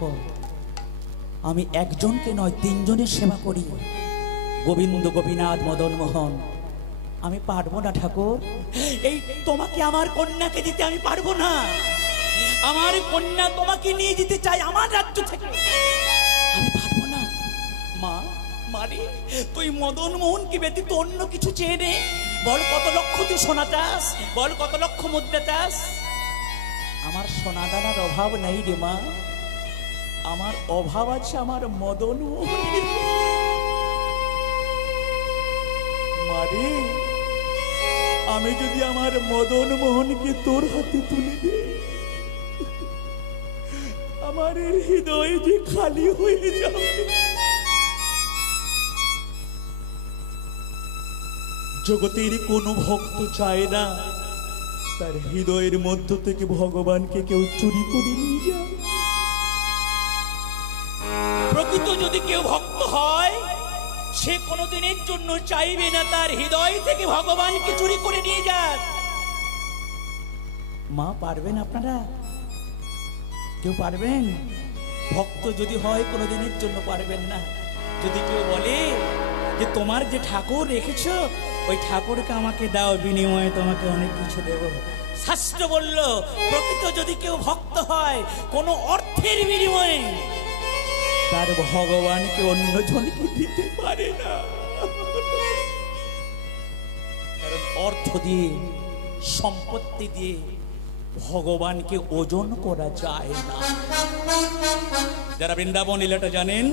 আমি একজনকে নয় তিনজনের সেবা করি, গোবিন্দ গোপীনাথ মদন মোহন। আমি পারবো না ঠাকুর, এই তোমাকে আমার কন্যাকে দিতে আমি পারবো না। আমার কন্যা তোমাকে নিয়ে যেতে চাই আমার রাজ্য থেকে, আমি পারবো না। মা মারে তুই মদন মোহনকে ব্যতীত অন্য কিছু চেয়ে নে, বল কত লক্ষ তুই সোনা চাস, বল কত লক্ষ মুদ্রা চাস। আমার সোনা দানার অভাব নাই রে মা, আমার অভাব আছে আমার মদন মোহনের। মারে আমি যদি আমার মদন মোহনকে তোর হাতে তুলে দে, আমার হৃদয় যে খালি হয়ে যাবে। জগতের কোনো ভক্ত চায় না তার হৃদয়ের মধ্য থেকে ভগবানকে কেউ চুরি করে নিয়ে যায়। প্রকৃত যদি কেউ ভক্ত হয় সে কোনোদিনের জন্য চাইবে না তার হৃদয় থেকে ভগবানকে চুরি করে নিয়ে যাক। মা পারবেন আপনারা? কেউ পারবেন? ভক্ত যদি হয় কোনোদিনের জন্য পারবেন না। যদি কেউ বলে যে তোমার যে ঠাকুর রেখেছ ওই ঠাকুরকে আমাকে দাও, বিনিময়ে তোমাকে অনেক কিছু দেব, শাস্ত্র বলল প্রকৃত যদি কেউ ভক্ত হয় কোনো অর্থের বিনিময়ে তার ভগবানকে অন্যজনকে দিতে পারে না। কারণ অর্থ দিয়ে সম্পত্তি দিয়ে ভগবানকে ওজন করা যায় না। যারা বৃন্দাবন লীলাটা জানেন,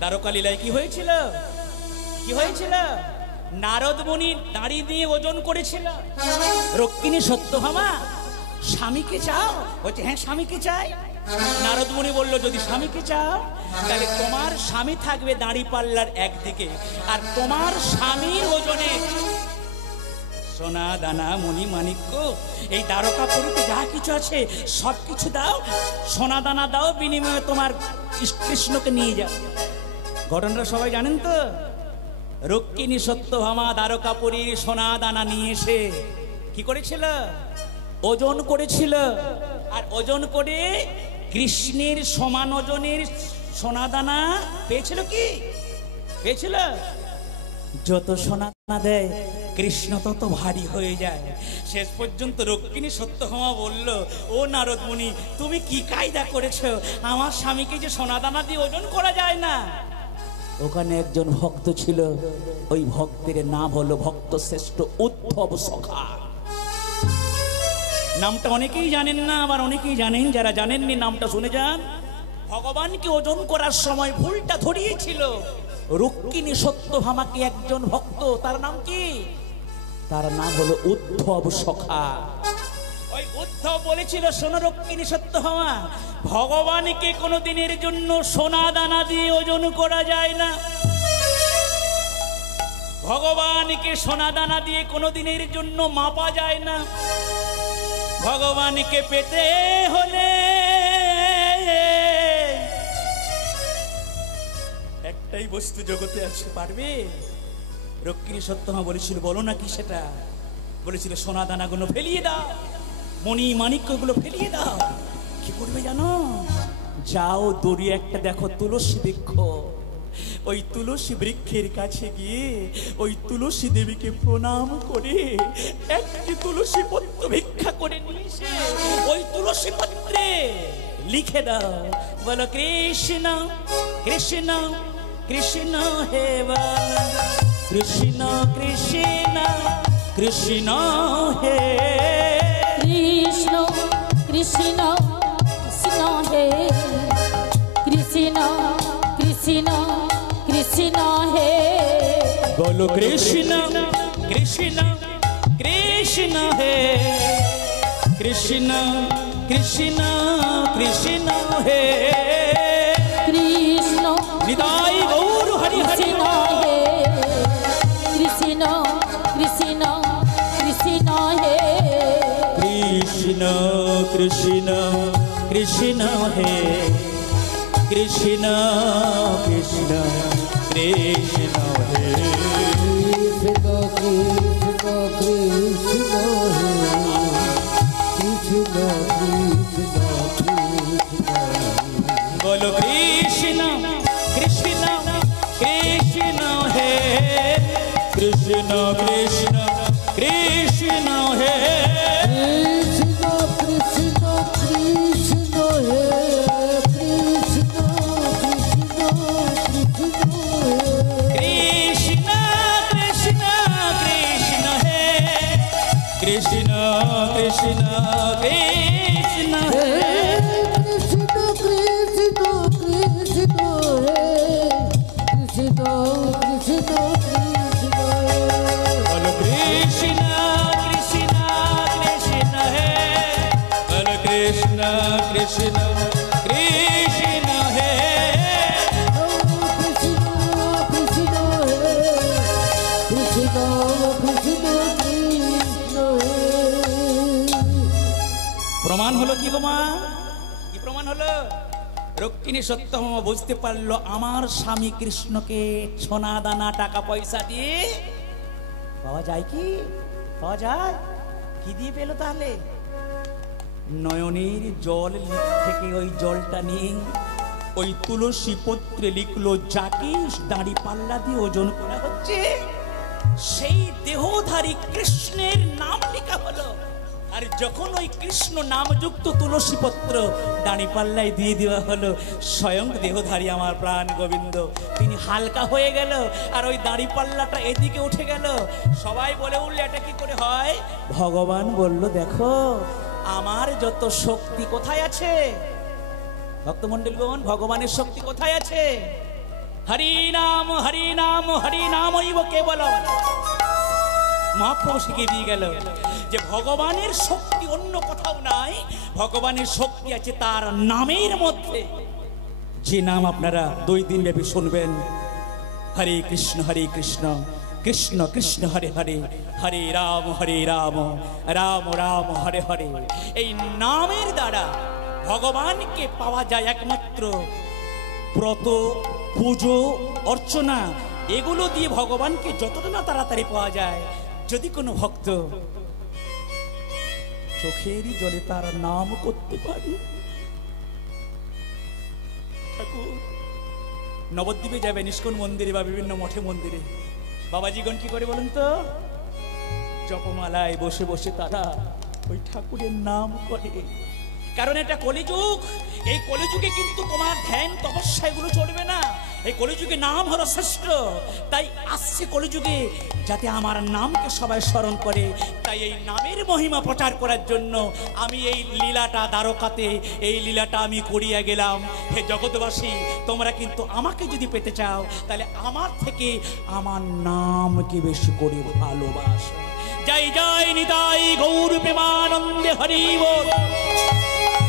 দ্বারকা লীলায় কি হয়েছিল? কি হয়েছিল? নারদ মুনি দাঁড়িয়ে দিয়ে ওজন করেছিল। রুক্মিণী সত্যভামা স্বামীকে চাও? বলছে হ্যাঁ স্বামীকে চাই। নারদ মুনি বলল যদি স্বামীকে চাও তাহলে তোমার স্বামী থাকবে দাঁড়ি পাল্লার একদিকে, আর তোমার স্বামীর ওজনে সোনা দানা মণি মাণিক্য এই দ্বারকাপুরীতে যা কিছু আছে সব কিছু দাও, সোনা দানা দাও, বিনিময়ে তোমার কৃষ্ণকে নিয়ে যাও। ঘটনাটা সবাই জানেন তো? রুক্মিণী সত্যভামা দ্বারকাপুরী সোনা দানা নিয়ে এসে কি করেছিল? ওজন করেছিল। আর ওজন করে কৃষ্ণের সমান ওজনের সোনা দানা পেয়েছিল। কি পেয়েছিল? যত সোনা দানা দেয় কৃষ্ণ তত ভারী হয়ে যায়। শেষ পর্যন্ত রুক্মিণী সত্যভামা বলল, ও নারদ মুনি তুমি কি কায়দা করেছো, আমার স্বামীকে যে সোনা দানা দিয়ে ওজন করা যায় না। ওখানে একজন ভক্ত ছিল, ওই ভক্তের নাম হলো ভক্ত শ্রেষ্ঠ উদ্ধব সখা। নামটা অনেকেই জানেন না, আবার অনেকেই জানেন। যারা জানেননি নামটা শুনে যান। ভগবানকে ওজন করার সময় ভুলটা ধরিয়েছিল রুক্মিণী সত্যভামাকে একজন ভক্ত। তার নাম কি? তার নাম হলো উদ্ধব সখা। ওই উদ্ধব বলেছিল, শোনো রুক্মিণী সত্যভামা, ভগবানকে কোনো দিনের জন্য সোনা দানা দিয়ে ওজন করা যায় না। ভগবানকে সোনা দানা দিয়ে কোনো দিনের জন্য মাপা যায় না। ভগবানকে পেতে হলে একটাই বস্তু জগতে আছে, পারবে? রুক্মিণী সত্যভামা বলেছিল, বলো না কি সেটা? বলেছিল সোনা দানাগুলো ফেলিয়ে দাও, মণি মাণিক্যগুলো ফেলিয়ে দাও। কি করবে জানো? যাও দড়ি একটা দেখো তুলসী বৃক্ষ, ওই তুলসী বৃক্ষের কাছে গিয়ে ওই তুলসী দেবীকে প্রণাম করে একটি তুলসী পত্র ভিক্ষা করে নিয়ে এসে ওই তুলসী পত্রে লিখে দাও, বলো কৃষ্ণ কৃষ্ণ কৃষ্ণ হে বল, কৃষ্ণ কৃষ্ণ কৃষ্ণ হে, কৃষ্ণ কৃষ্ণ কৃষ্ণ হে, কৃষ্ণ কৃষ্ণ কৃষ্ণ হে, বলো কৃষ্ণ কৃষ্ণ কৃষ্ণ হে, কৃষ্ণ কৃষ্ণ কৃষ্ণ হে, কৃষ্ণ নিতাই গৌর হরি হরি কৃষ্ণ হে, কৃষ্ণ কৃষ্ণ কৃষ্ণ হে, কৃষ্ণ কৃষ্ণ কৃষ্ণ হে, কৃষ্ণ কৃষ্ণ কৃষ্ণ হে, কৃষ্ণ কৃষ্ণ কৃষ্ণ হে, কৃষ্ণ কৃষ্ণ কৃষ্ণ বলো কৃষ্ণ কৃষ্ণ কৃষ্ণ হে, কৃষ্ণ কৃষ্ণ কৃষ্ণ হে, কৃষ্ণ কৃষ্ণ কৃষ্ণ হে, কৃষ্ণ কৃষ্ণ কৃষ্ণ হে, কৃষ্ণ কৃষ্ণ কৃষ্ণ হে, কৃষ্ণ কৃষ্ণ কৃষ্ণ হে, কৃষ্ণ কৃষ্ণ কৃষ্ণ হে, কৃষ্ণ কৃষ্ণ কৃষ্ণ হে, বলো কৃষ্ণ কৃষ্ণ কৃষ্ণ হে, বলো কৃষ্ণ কৃষ্ণ কৃষ্ণ হে, কৃষ্ণ কৃষ্ণ হে, কৃষ্ণ কৃষ্ণ কৃষ্ণ হে। প্রমাণ হলো কি গো মা? কি প্রমাণ হলো? রক্ষিণী সত্যভামা বুঝতে পারলো আমার স্বামী কৃষ্ণকে সোনা দানা টাকা পয়সা দিয়ে পাওয়া যায়। কি পাওয়া যায়? কি দিয়ে পেলো তাহলে? নয়নের জল থেকে ওই জলটা নিয়ে ওই তুলসী পত্রে লিখলো যাকে দাড়ি পাল্লা দিয়ে ওজন করা হচ্ছে সেই দেহধারী কৃষ্ণের নাম লেখা হলো। আর যখন ওই কৃষ্ণ নামযুক্ত তুলসী পত্র দাড়ি পাল্লায় দিয়ে দেওয়া হলো, স্বয়ং দেহধারী আমার প্রাণ গোবিন্দ তিনি হালকা হয়ে গেল, আর ওই দাড়ি পাল্লাটা এদিকে উঠে গেল। সবাই বলে উঠলে এটা কি করে হয়? ভগবান বলল, দেখো আমার যত শক্তি কোথায় আছে ভক্তমণ্ডলীগণ, ভগবানের শক্তি কোথায় আছে? হরি নাম হরি নাম হরি নামইব কেবলম। মহাপ্রভু শিখিয়ে দিয়ে গেল যে ভগবানের শক্তি অন্য কোথাও নাই, ভগবানের শক্তি আছে তার নামের মধ্যে। যে নাম আপনারা 2 দিন ব্যাপী শুনবেন, হরে কৃষ্ণ কৃষ্ণ কৃষ্ণ হরে হরে, হরে রাম রাম রাম হরে হরে। এই নামের দ্বারা ভগবানকে পাওয়া যায় একমাত্র। ব্রত পুজো অর্চনা এগুলো দিয়ে ভগবানকে যতটা না তাড়াতাড়ি পাওয়া যায়। যদি কোনো ভক্ত চোখেরই জলে তার নাম করতে পারে, ঠাকুর নবদ্বীপে যাবেন ইস্কন মন্দিরে বা বিভিন্ন মঠে মন্দিরে, বাবাজিগণ কি করে বলুন তো? জপমালায় বসে বসে তারা ওই ঠাকুরের নাম করে। কারণ এটা কলিযুগ, এই কলিযুগে কিন্তু তোমার ধ্যান তপস্যা এগুলো চলবে না। এই কলিযুগে নাম হলো শ্রেষ্ঠ। তাই আসছে কলিযুগে যাতে আমার নামকে সবাই স্মরণ করে। তাই এই নামের মহিমা প্রচার করার জন্য আমি এই লীলাটা দ্বারকাতে, এই লীলাটা আমি করিয়া গেলাম। হে জগৎবাসী, তোমরা কিন্তু আমাকে যদি পেতে চাও তাহলে আমার থেকে আমার নামকে বেশি করে ভালোবাসো। জয় জয় নিতাই গৌর প্রেমানন্দে হরি বল,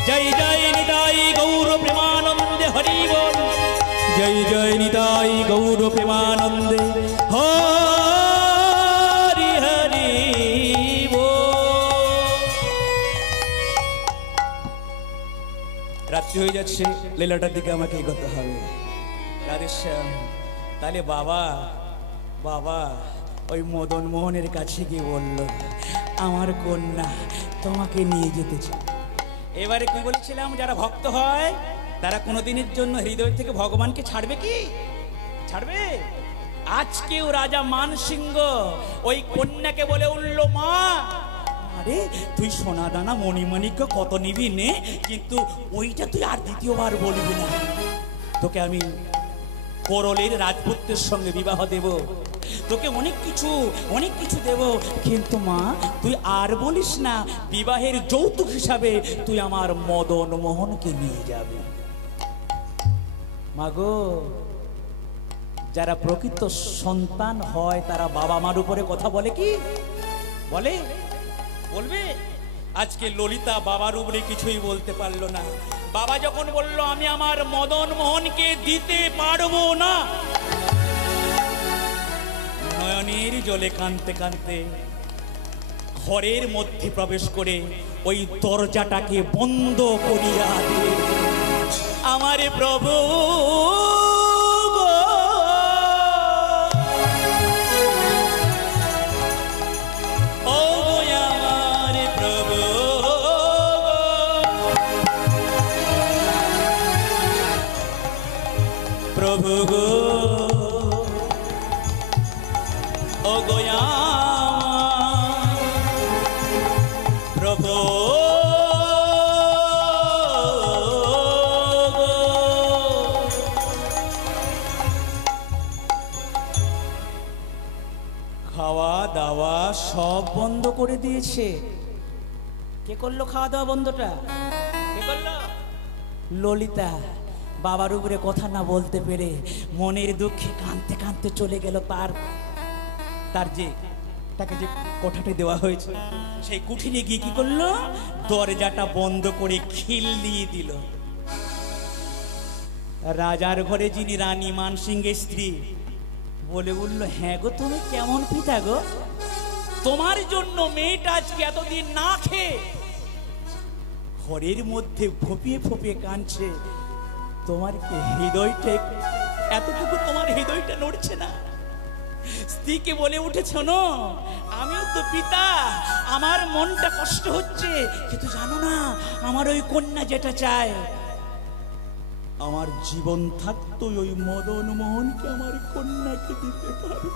জয় জয় নিতাই গৌর প্রেমানন্দে হরি বল, জয় জয় নিতাই গৌর প্রেমানন্দে হরি হরি বল। রাত্রি হয়ে যাচ্ছে, লীলাটার দিকে আমাকে এগোতে হবে। রাধেশ্যাম তাহলে বাবা ওই মদন মোহনের কাছে গিয়ে বলল, আমার কন্যা তোমাকে নিয়ে যেতে চাই। এবারে কি বলেছিলাম, যারা ভক্ত হয় তারা কোনোদিনের জন্য হৃদয় থেকে ভগবানকে ছাড়বে কি? ছাড়বে? আজকেও রাজা মানসিংহ ওই কন্যাকে বলে উঠল, মা আরে তুই সোনা দানা মণিমাণিক্য কত নিবি নে, কিন্তু ওইটা তুই আর দ্বিতীয়বার বলবি না। তোকে আমি করলের রাজপুত্রের সঙ্গে বিবাহ দেব, তোকে অনেক কিছু দেব, কিন্তু মা তুই আর বলিস না বিবাহের যৌতুক হিসাবে তুই আমার মদন মোহনকে নিয়ে যাবে। মাগো, যারা প্রকৃত সন্তান হয় তারা বাবা মার উপরে কথা বলে কি বলবে? আজকে ললিতা বাবার উপরে কিছুই বলতে পারলো না। বাবা যখন বলল আমি আমার মদন মোহনকে দিতে পারবো না, নয়নের জলে কাঁদতে কাঁদতে ঘরের মধ্যে প্রবেশ করে ওই দরজাটাকে বন্ধ করিয়া দিলে। আমার প্রভু প্রভু গো, ও গোয়া প্রভু, খাওয়া দাওয়া সব বন্ধ করে দিয়েছে। কে করলো খাওয়া দাওয়া বন্ধটা? কে করলো? ললিতা। বাবার উপরে কথা না বলতে পেরে মনের দুঃখে কাঁদতে কাঁদতে চলে গেল তাকে যে কোঠাটি দেওয়া হয়েছে সেই কুঠিরে গিয়ে কি করলো? দরজাটা বন্ধ করে খিল দিয়ে দিল। রাজার ঘরে যিনি রানী মানসিংহের স্ত্রী বলে উঠল, হ্যাঁ গো, তুমি কেমন পিতা গো? তোমার জন্য মেয়েটা আজকে এতদিন না খেয়ে ঘরের মধ্যে ফোপিয়ে ফোপিয়ে কাঁদছে। তোমার কি হৃদয়টা এতটুকু, তোমার হৃদয়টা নড়ছে না? স্ত্রীকে বলে উঠেছ না, আমিও তো পিতা, আমার মনটা কষ্ট হচ্ছে, কিন্তু জানো না আমার ওই কন্যা যেটা চায়, আমার জীবন থাকতো ওই মদন মোহনকে আমার কন্যাকে দিতে পারবে।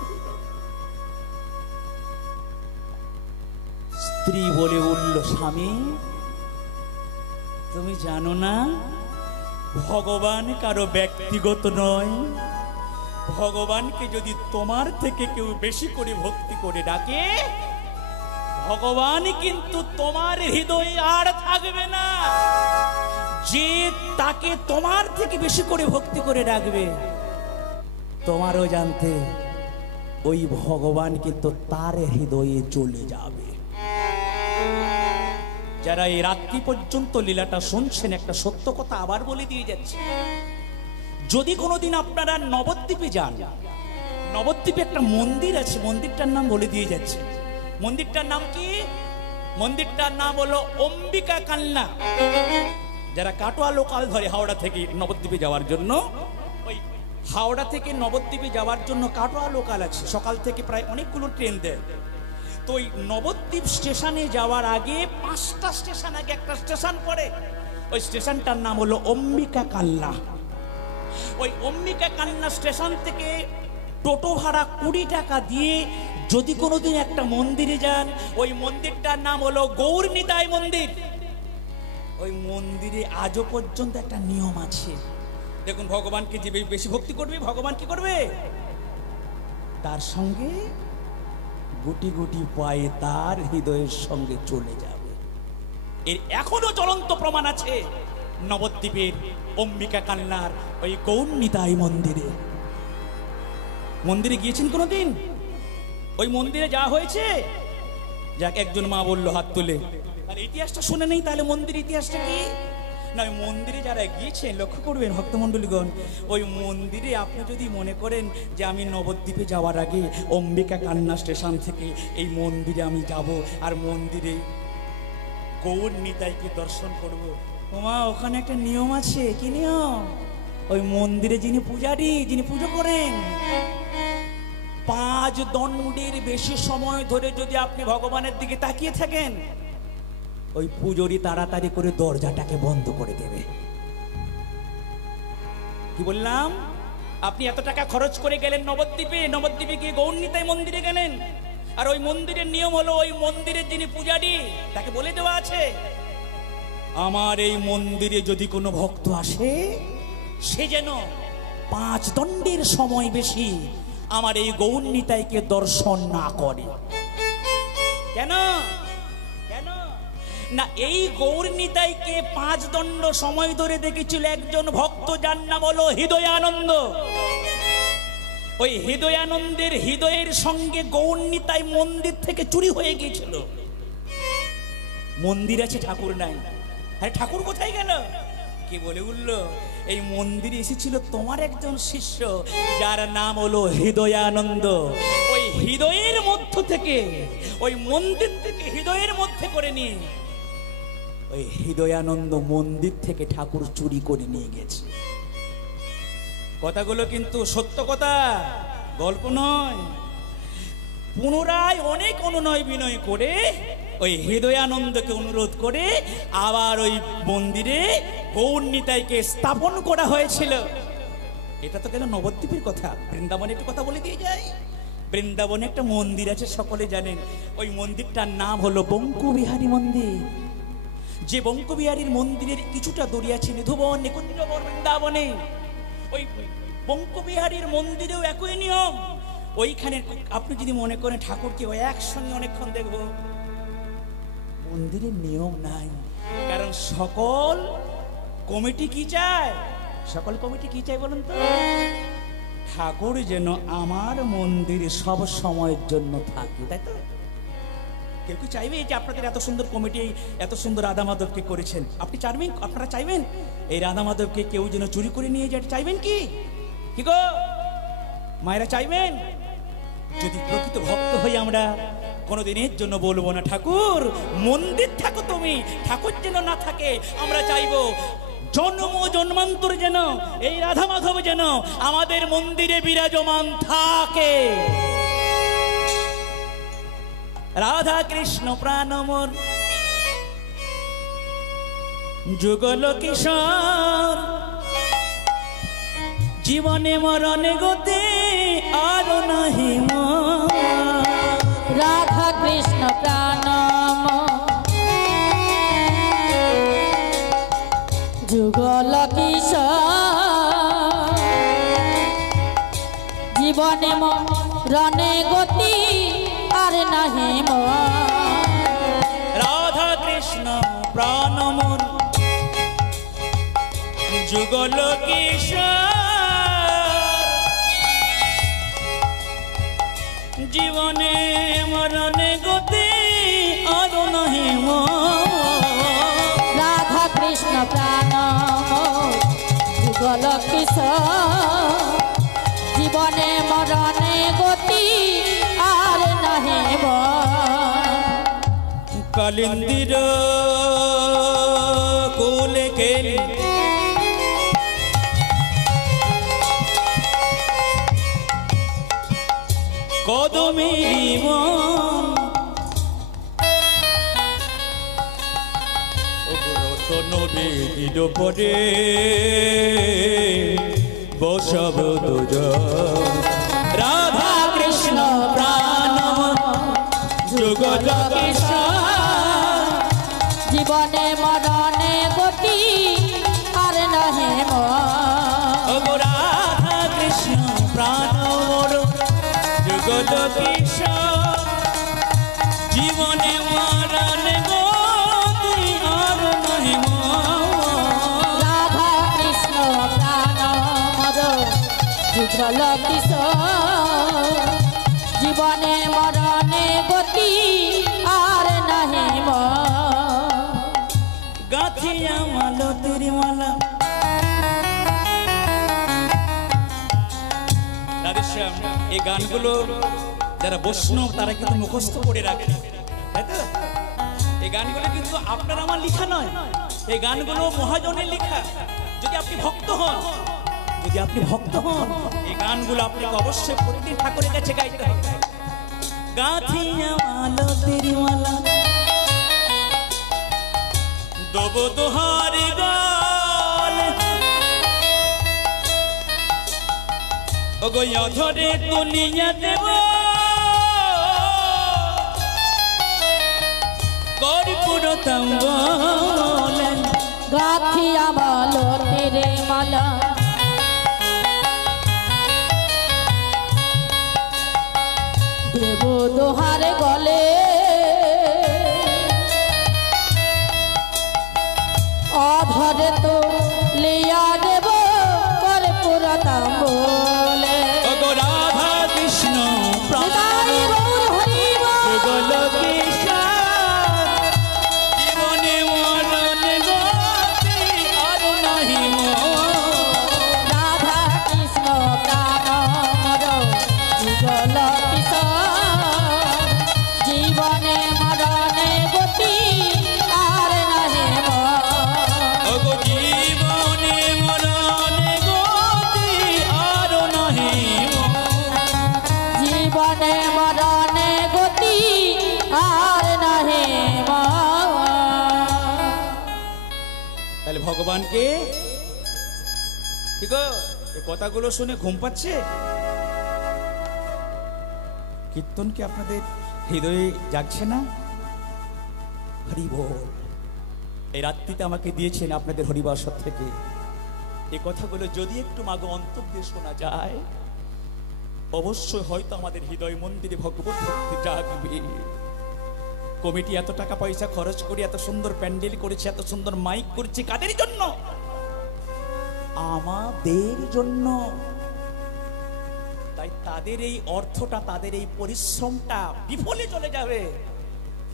স্ত্রী বলে উঠল, স্বামী তুমি জানো না ভগবান কারো ব্যক্তিগত নয়। ভগবানকে যদি তোমার থেকে কেউ বেশি করে ভক্তি করে ডাকে, ভগবান কিন্তু তোমার হৃদয়ে আর থাকবে না। যে তাকে তোমার থেকে বেশি করে ভক্তি করে ডাকবে, তোমারও জানতে ওই ভগবান কিন্তু তার হৃদয়ে চলে যাবে। যারা এই রাত্রি পর্যন্ত লীলাটা শুনছেন, একটা সত্য কথা আবার বলে দিয়ে যাচ্ছে। যদি কোনোদিন আপনারা নবদ্বীপে যান, নবদ্বীপে একটা মন্দির আছে, মন্দিরটার নাম বলে দিয়ে যাচ্ছে। মন্দিরটার নাম কি? মন্দিরটার নাম হলো অম্বিকা কালনা। যারা কাটোয়া লোকাল ধরে হাওড়া থেকে নবদ্বীপে যাওয়ার জন্য, ওই হাওড়া থেকে নবদ্বীপে যাওয়ার জন্য কাটোয়া লোকাল আছে, সকাল থেকে প্রায় অনেকগুলো ট্রেন দেয়। তো ওই নবদ্বীপ স্টেশনে যাওয়ার আগে 5টা স্টেশন আগে একটা স্টেশন পড়ে, ওই স্টেশনটার নাম হলো অম্বিকা কালনা। ওই অম্বিকা কালনা স্টেশন থেকে টোটো ভাড়া 20 টাকা দিয়ে যদি কোনোদিন একটা মন্দিরে যান, ওই মন্দিরটার নাম হলো গৌর নিতাই মন্দির। ওই মন্দিরে আজও পর্যন্ত একটা নিয়ম আছে। দেখুন, ভগবানকে যে বেশি ভক্তি করবে, ভগবান কি করবে? তার সঙ্গে গুটি গুটি পায়ে তার হৃদয়ের সঙ্গে চলে যাবে। এর এখনো জ্বলন্ত প্রমাণ আছে নবদ্বীপের অম্বিকা কালনার ওই গৌর নিতাই মন্দিরে। মন্দিরে গিয়েছেন কোনোদিন? ওই মন্দিরে যাওয়া হয়েছে? যাক, একজন মা বললো হাত তুলে। তাহলে ইতিহাসটা শুনে নেই, তাহলে মন্দির ইতিহাসটা কি না। ওই মন্দিরে যারা গিয়েছেন লক্ষ্য করবেন ভক্তমণ্ডলীগণ, ওই মন্দিরে আপনি যদি মনে করেন যে আমি নবদ্বীপে যাওয়ার আগে অম্বিকা কালনা স্টেশন থেকে এই মন্দিরে আমি যাব আর মন্দিরে গৌর নিতাইকে দর্শন করব, ওমা ওখানে একটা নিয়ম আছে। কি নিয়ম? ওই মন্দিরে যিনি পূজারী, যিনি পুজো করেন, 5 দণ্ডের বেশি সময় ধরে যদি আপনি ভগবানের দিকে তাকিয়ে থাকেন, ওই পুজোরি তাড়াতাড়ি করে দরজাটাকে বন্ধ করে দেবে। কি বললাম? আপনি এত টাকা খরচ করে গেলেন নবদ্বীপে, নবদ্বীপে গিয়ে গৌরনিতাই মন্দিরে গেলেন, আর ওই মন্দিরের নিয়ম হলো ওই মন্দিরের যিনি পূজারী তাকে বলে দেওয়া আছে, আমার এই মন্দিরে যদি কোনো ভক্ত আসে সে যেন 5 দণ্ডের সময় বেশি আমার এই গৌরনিতাইকে দর্শন না করে। কেন কেন না, এই গৌরনিতাইকে 5 দণ্ড সময় ধরে দেখেছিল একজন ভক্ত, যার নাম হলো হৃদয়ানন্দ। ওই হৃদয়ানন্দের হৃদয়ের সঙ্গে গৌরনিতাই মন্দির থেকে চুরি হয়ে গিয়েছিল। মন্দির আছে, ঠাকুর নাই। আরে ঠাকুর কোথায় গেল? কি বলে উঠল, এই মন্দিরে এসেছিল তোমার একজন শিষ্য যার নাম হলো হৃদয়ানন্দ। ওই হৃদয়ের মধ্য থেকে, ওই মন্দির থেকে হৃদয়ের মধ্যে করে নিয়ে ওই হৃদয়ানন্দ মন্দির থেকে ঠাকুর চুরি করে নিয়ে গেছে। কথাগুলো কিন্তু সত্য কথা, গল্প নয়। পুনরায় অনেক অনুনয় বিনয় করে ওই হৃদয়ানন্দকে অনুরোধ করে আবার ওই মন্দিরে গৌরনিতাইকে স্থাপন করা হয়েছিল। এটা তো গেল নবদ্বীপের কথা। বৃন্দাবনে একটু কথা বলে দিয়ে যায়। বৃন্দাবনে একটা মন্দির আছে, সকলে জানেন। ওই মন্দিরটার নাম হলো বঙ্কুবিহারী মন্দির। যে বঙ্কুবিহারীর মন্দিরের কিছুটা দূরে আছে নিধুবন, নিকুঞ্জবন, বৃন্দাবনে। ওই বঙ্কুবিহারীর মন্দিরেও একই নিয়ম। ওইখানে আপনি যদি মনে করেন ঠাকুরকে ওই একসঙ্গে অনেকক্ষণ দেখবো, মন্দিরের নিয়ম নাই। কারণ সকল কমিটি কি চায়? সকল কমিটি কি চায় বলুন তো? ঠাকুর যেন আমার মন্দিরে সব সময়ের জন্য থাকে, তাই তো? কেউ কি চাইবে যে আপনাদের এত সুন্দর কমিটি, এত সুন্দর রাধা মাধবকে করেছেন, আপনি চাইবেন, আপনারা চাইবেন এই রাধা মাধবকে কেউ যেন চুরি করে নিয়ে যায়? চাইবেন কি? কি গো মায়েরা, চাইবেন? যদি প্রকৃত ভক্ত হই আমরা কোনোদিনের জন্য বলবো না ঠাকুর মন্দির থাকো তুমি, ঠাকুর যেন না থাকে। আমরা চাইবো জন্ম জন্মান্তরে যেন এই রাধা মাধব যেন আমাদের মন্দিরে বিরাজমান থাকে। রাধা কৃষ্ণ প্রাণ মোর যুগল কিশোর, জীবনে মরণে গতি আর নাহি মোর। রাধা কৃষ্ণ প্রাণ যুগল কিশোর, জীবনে মরণে গতি আর নাহি মোর। রাধা কৃষ্ণ প্রাণ মোর যুগল কিশোর, জীবনে মরণে গতি আর নাহি মোর। রাধা কৃষ্ণ প্রাণ যুগল কিশোর, জীবনে মরণে গতি আর নাহি মোর। কালিন্দির কুলে খেলি কদমেরি মন, রতন বেদির পরে বসব দুজন। রাধা কৃষ্ণ প্রাণ যুগল কিশোর, জীবনে মরণে গতি আর নাহি মোর। রাধা কৃষ্ণ প্রাণ যুগল কিশোর, জীবনে মরণে গতি আর নাহি মোর। রাধা কৃষ্ণ প্রাণ যুগল কিশোর, জীবনে মরণে গতি আর নাহি মোর। গাথিয়া মালতীর মালা। রাধেশ্যাম, এই গানগুলো যারা বৈষ্ণব তারা কিন্তু মুখস্থ করে রাখে, তাই তো? এই গানগুলো কিন্তু আপনার আমার লেখা নয়, এই গানগুলো মহাজনের লেখা। যদি আপনি ভক্ত হন, যদি আপনি ভক্ত হন, এই গানগুলো আপনাকে অবশ্যই প্রতিদিন ঠাকুরের কাছে গাইতে হবে। গাথিয়া মালতীর মালা দেব দোহারি গাল, ওগো অধরে তুলিয়া দেব কর্পূর তাম্বুল গাথিয়া মালতির মালা দেব দোহার গলে অধরে তো লিয়া দেব কর্পূর তাম্বুলে ওগো রাধা কৃষ্ণ প্রাণ গৌর হরি যুগল কিশোর জীবনে মরণে গতি আর নাহি মোর রাধা কৃষ্ণ প্রাণ মর যুগল কিশোর জীবনে মরণে গতি আর নাহি মোর ওগো জীবনে মরণে গতি আর নাহি মোর জীবনে মরণে গতি আর নাহি মোর তাহলে ভগবানকে কি গো এই কথাগুলো শুনে ঘুম পাচ্ছে? কীর্তন কি আপনাদের হৃদয়ে জাগছে না? হরি বল। এই রাত্রিতে আমাকে দিয়েছেন আপনাদের হরিবাসর থেকে। এই কথাগুলো যদি একটু মাগো অন্তর দিয়ে শোনা যায়, অবশ্যই হয়তো আমাদের হৃদয় মন্দিরে ভগবত ভক্তি জাগবে। কমিটি এত টাকা পয়সা খরচ করে এত সুন্দর প্যান্ডেল করেছে, এত সুন্দর মাইক করছে, কাদের জন্য? আমাদের জন্য। তাই তাদের এই অর্থটা, তাদের এই পরিশ্রমটা বিফলে চলে যাবে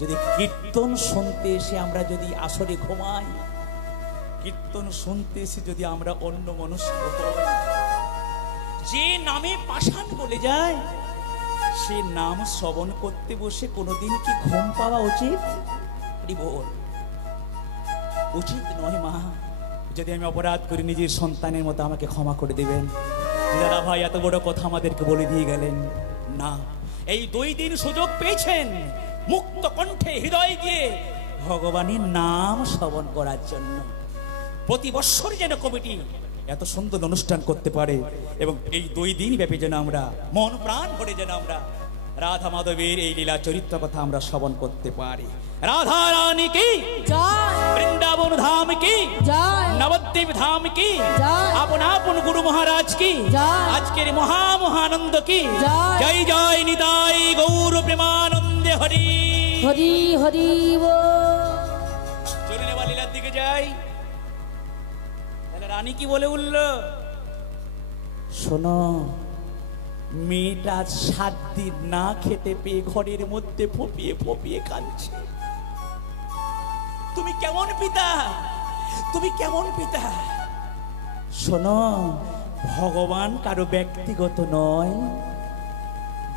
যদি কীর্তন শুনতে এসে আমরা যদি আসরে ঘুমাই, কীর্তন শুনতে এসে যদি আমরা অন্য মনস্ক হই। যে নামে পাষাণ বলে যায়, সে নাম শ্রবণ করতে বসে কোনোদিন কি ঘুম পাওয়া উচিত? বল, উচিত নয়। মা, যদি আমি অপরাধ করি নিজের সন্তানের মতো আমাকে ক্ষমা করে দেবেন। দাদা ভাই এত বড় কথা আমাদেরকে বলে দিয়ে গেলেন না। এই 2 দিন সুযোগ পেয়েছেন মুক্ত কণ্ঠে হৃদয় দিয়ে ভগবানের নাম শ্রবণ করার জন্য। প্রতি বৎসর যেন কমিটি এত সুন্দর অনুষ্ঠান করতে পারে এবং এই 2 দিন ব্যাপী যেন আমরা মন প্রাণ ভরে যেন আমরা রাধা মাধবের এই লীলা চরিত্র কথা আমরা শ্রবণ করতে পারি। রাধা রানী কি জয়, বৃন্দাবন ধাম কি জয়, নবদ্বীপ ধাম কি জয়, আপন আপন গুরু মহারাজ কি জয়, আজকের মহা মহানন্দ কি জয়। জয় জয় নিতাই গৌর প্রেমানন্দে হরি। হরি হরি বল। চলুন এবার লীলার দিকে যাই। তাহলে রানী কি বলে উঠল? শোনো, মেয়েটা 7 দিন না খেতে পেয়ে ঘরের মধ্যে ফপিয়ে ফপিয়ে কাঁদছে। তুমি কেমন পিতা, তুমি কেমন পিতা? শোনো, ভগবান কারো ব্যক্তিগত নয়।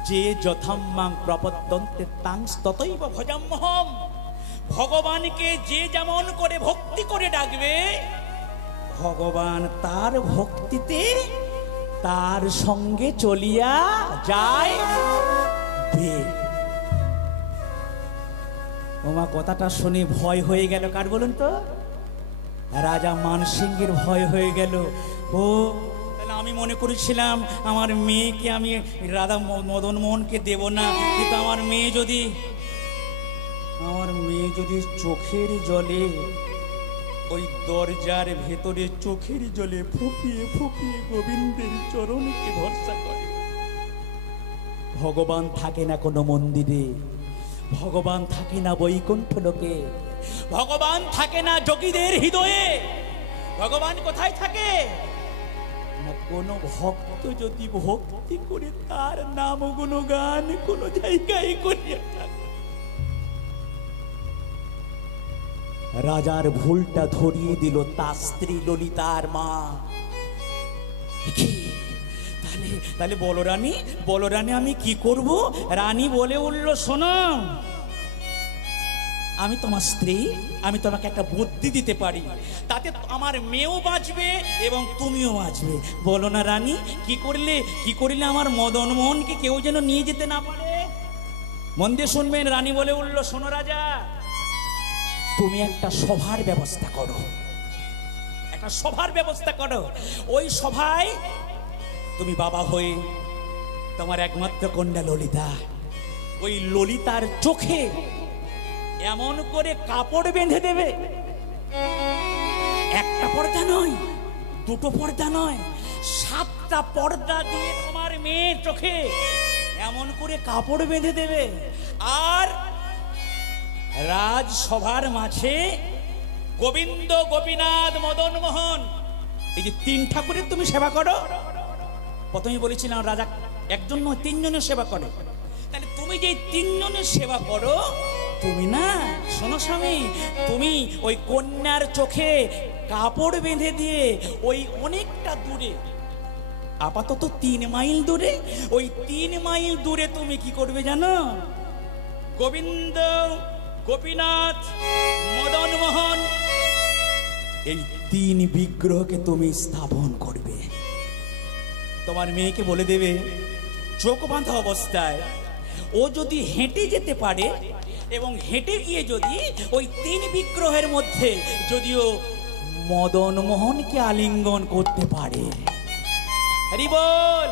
যে যথাম্মাং প্রপদ্যন্তে তাং ততৈব ভজাম্যহম। ভগবানকে যে যেমন করে ভক্তি করে ডাকবে, ভগবান তার ভক্তিতে তার সঙ্গে চলিয়া যায়। ওমা, কথাটা শুনে ভয় হয়ে গেল কার বলুন তো? রাজা মানসিংহের ভয় হয়ে গেল। ও তাহলে আমি মনে করেছিলাম আমার মেয়েকে আমি রাধা মদন মোহনকে দেব না, কিন্তু আমার মেয়ে যদি চোখের জলে ওই দরজার ভেতরে চোখের জলে ফুপিয়ে ফুপিয়ে গোবিন্দের চরণকে ভরসা করে। ভগবান থাকে না কোনো মন্দিরে, ভগবান থাকে না বৈকুণ্ঠ লোকে, ভগবান থাকে না যোগীদের হৃদয়ে। ভগবান কোথায় থাকে না? কোনো ভক্ত যদি ভক্তি করে তার নাম গুণগান কোনো জায়গায় করিয়া থাকে। রাজার ভুলটা ধরিয়ে দিল তার স্ত্রী ললিতার মা। তাহলে বলো রানী আমি কি করব? রানী বলে উঠল, শোনো, আমি তোমার স্ত্রী, আমি তোমাকে একটা বুদ্ধি দিতে পারি, তাতে আমার মেয়েও বাঁচবে এবং তুমিও বাঁচবে। বলো না রানী, কি করলে আমার মদন মোহনকে কেউ যেন নিয়ে যেতে না পারে। মন দিয়ে শুনবেন। রানী বলে উঠল, শোনো রাজা, তুমি একটা সভার ব্যবস্থা করো, একটা সভার ব্যবস্থা করো। ওই সভায় তুমি বাবা হয়ে তোমার একমাত্র কন্যা ললিতা, ওই ললিতার চোখে এমন করে কাপড় বেঁধে দেবে, একটা পর্দা নয়, দুটো পর্দা নয়, 7টা পর্দা দিয়ে তোমার মেয়ের চোখে এমন করে কাপড় বেঁধে দেবে। আর রাজসভার মাঝে গোবিন্দ, গোপীনাথ, মদন মোহন, এই যে 3 ঠাকুরের তুমি সেবা করো। প্রথমে বলেছিলাম রাজা একজন নয় 3 জনের সেবা করে। তাহলে তুমি যে 3 জনের সেবা করো, তুমি না, শোনো স্বামী, তুমি ওই কন্যার চোখে কাপড় বেঁধে দিয়ে ওই অনেকটা দূরে, আপাতত 3 মাইল দূরে, ওই 3 মাইল দূরে তুমি কি করবে জানো? গোবিন্দ, গোপীনাথ, মদন মোহন, এই 3 বিগ্রহকে তুমি স্থাপন করবে। তোমার মেয়েকে বলে দেবে চোখ বাঁধা অবস্থায় ও যদি হেঁটে যেতে পারে এবং হেঁটে গিয়ে যদি ওই 3 বিগ্রহের মধ্যে যদিও মদন মোহনকে আলিঙ্গন করতে পারে, হরি বল,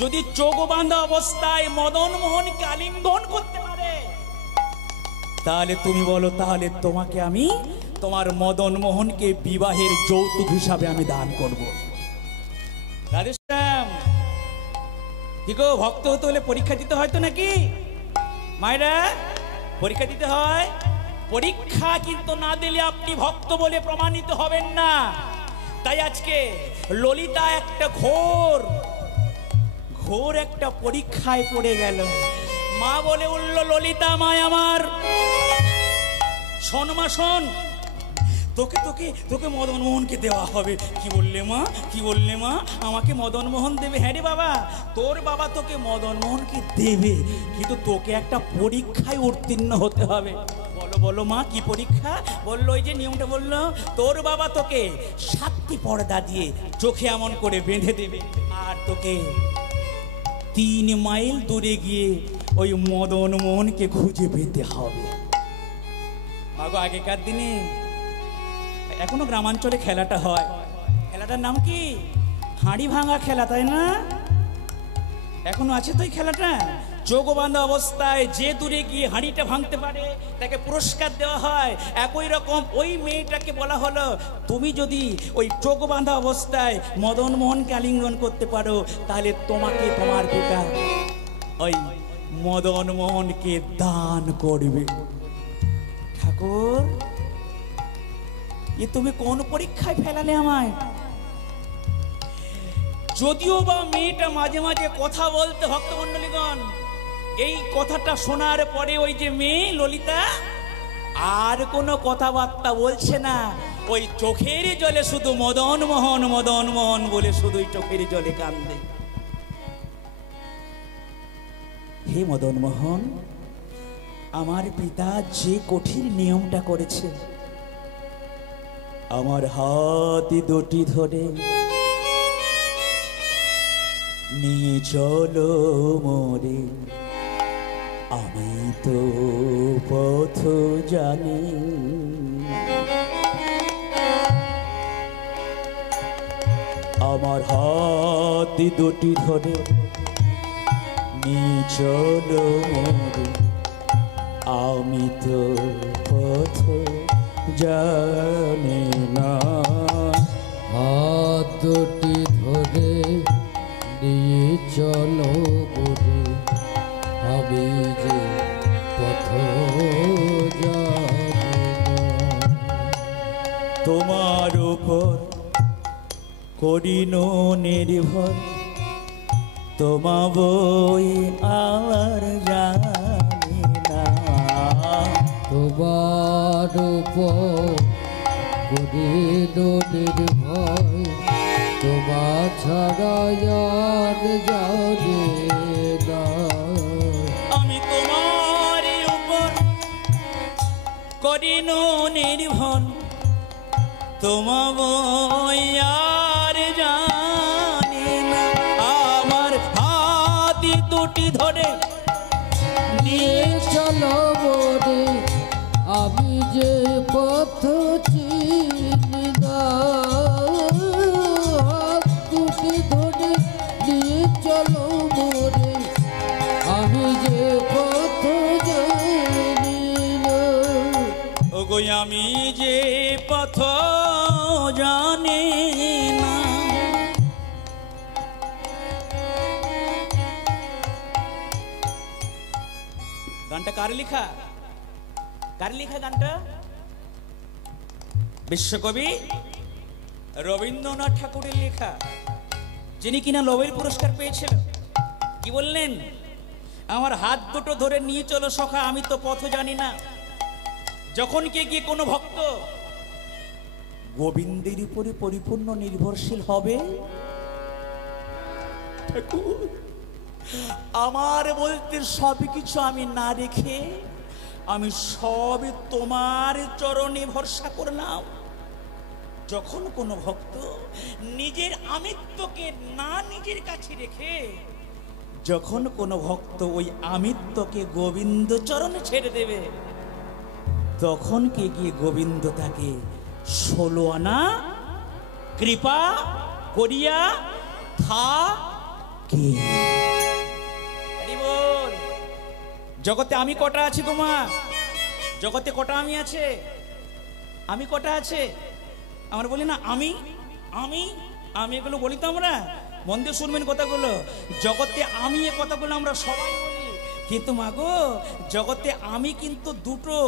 যদি চোখ বাঁধা অবস্থায় মদন মোহনকে আলিঙ্গন করতে পারে, তাহলে তুমি বলো, তাহলে তোমাকে আমি তোমার মদন মোহনকে বিবাহের যৌতুক হিসাবে আমি দান করব। রাধেশ্যাম, কি গো, ভক্ত হতে হলে পরীক্ষা দিতে হয় তো নাকি? মায়েরা, পরীক্ষা দিতে হয়। পরীক্ষা কিন্তু না দিলে আপনি ভক্ত বলে প্রমাণিত হবেন না। তাই আজকে ললিতা একটা ঘোর একটা পরীক্ষায় পড়ে গেল। মা বলে উঠল, ললিতা মায় আমার, শোন মা শোন, তোকে তোকে তোকে মদন মোহনকে দেওয়া হবে। কি বললে মা, কি বললে মা, আমাকে মদন মোহন দেবে? হ্যাঁ রে বাবা, তোর বাবা তোকে মদন মোহনকে দেবে, কিন্তু তোকে একটা পরীক্ষায় উত্তীর্ণ হতে হবে। বলো বলো মা, কি পরীক্ষা? বললো ওই যে নিয়মটা বললো, তোর বাবা তোকে 7টি পর্দা দিয়ে চোখে এমন করে বেঁধে দেবে, আর তোকে 3 মাইল দূরে গিয়ে ওই মদন মোহনকে খুঁজে পেতে হবে। আগো আগেকার দিনে, এখনো গ্রামাঞ্চলে খেলাটা হয়, খেলাটার নাম কি? হাঁড়ি ভাঙা খেলা, তাই না? এখনো আছে তো এই খেলাটা। চোখ বাঁধা অবস্থায় যে দূরে গিয়ে হাঁড়িটা ভাঙতে পারে তাকে পুরস্কার দেওয়া হয়। একই রকম ওই মেয়েটাকে বলা হলো, তুমি যদি ওই চোখ বাঁধা অবস্থায় মদন মোহনকে আলিঙ্গন করতে পারো, তাহলে তোমাকে তোমার পিতা ওই মদন মোহনকে দান করবে। ঠাকুর, এ তুমি কোন পরীক্ষায় ফেলালে আমায়? যদিও বা মেয়েটা মাঝে মাঝে কথা বলতে, ভক্তমণ্ডলীগণ, এই কথাটা শোনার পরে ওই যে মেয়ে ললিতা আর কোনো কথাবার্তা বলছে না, ওই চোখের জলে শুধু মদন মোহন মদন মোহন বলে শুধুই চোখের জলে কান্দে। হে মদন মোহন, আমার পিতা যে কঠিন নিয়মটা করেছে, আমার হাত 2টি ধরে নিয়ে চলো মোরে, আমি তো পথ জানি। আমার হাত 2টি ধরে নিয়ে চলো মোরে, আমি তো পথ জানি না। হাত 2টি ধরে নিয়ে চলো মোরে, আমি যে পথ জানি না। তোমার উপর করিন নির্ভর, তোমা বই আর জানি না। তোমার উপর করিল নির্ভর, তোমা ছাড়া আর জানি না। আমি তোমার উপর করিন নির্ভর, তোমা বই আর জানি না। আমার হাত 2টি ধরে নিয়ে চলো মোরে, আমি যে পথ চিনি না। হাত 2টি ধরে ওই আমি যে পথ জানি না। গানটা কার লেখা? কার লেখা গানটা? বিশ্বকবি রবীন্দ্রনাথ ঠাকুরের লেখা, যিনি কিনা নোবেল পুরস্কার পেয়েছিলেন। কি বললেন? আমার হাত দুটো ধরে নিয়ে চলো সখা, আমি তো পথ জানি না। যখন কে গিয়ে কোনো ভক্ত গোবিন্দের উপরে পরিপূর্ণ নির্ভরশীল হবে, ঠাকুর আমার বলতে সব কিছু আমি না রেখে আমি সবই তোমার চরণে ভরসা করলাম। যখন কোনো ভক্ত নিজের আমিত্বকে না নিজের কাছে রেখে, যখন কোনো ভক্ত ওই আমিত্বকে গোবিন্দ চরণে ছেড়ে দেবে, তখন কে গিয়ে গোবিন্দ তাকে 16 আনা কৃপা করিয়া থাকে। জগতে আমি কটা আছি তোমার? জগতে কটা আমি আছে? আমি কটা আছে? আমরা বলি না আমি আমি আমি, এগুলো বলি তো আমরা। মন দিয়ে শুনবেন কথাগুলো। জগতে আমি এ কথাগুলো আমরা সবাই বলি, কিন্তু মাগো জগতে আমি কিন্তু দুটো।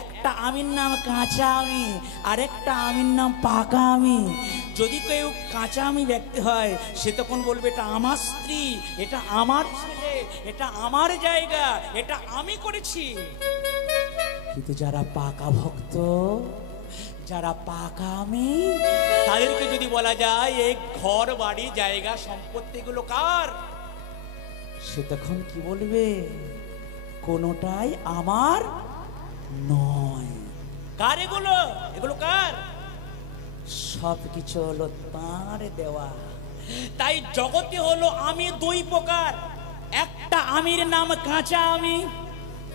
একটা আমির নাম কাঁচা আমি, আর একটা আমির নাম পাকা আমি। যদি কেউ কাঁচা আমি ব্যক্তি হয়, সে তখন বলবে এটা আমার স্ত্রী, এটা আমার ছেলে, এটা আমার জায়গা, এটা আমি করেছি। কিন্তু যারা পাকা ভক্ত, যারা পাকা আমি, তাদেরকে যদি বলা যায় এই ঘর বাড়ি জায়গা সম্পত্তিগুলো কার, সে তখন কি বলবে? কোনোটাই আমার নয়। কার এগুলো? এগুলো কার? সব কিছু হলো তার দেওয়া। তাই জগতে হলো আমি দুই প্রকার। একটা আমির নাম কাঁচা আমি,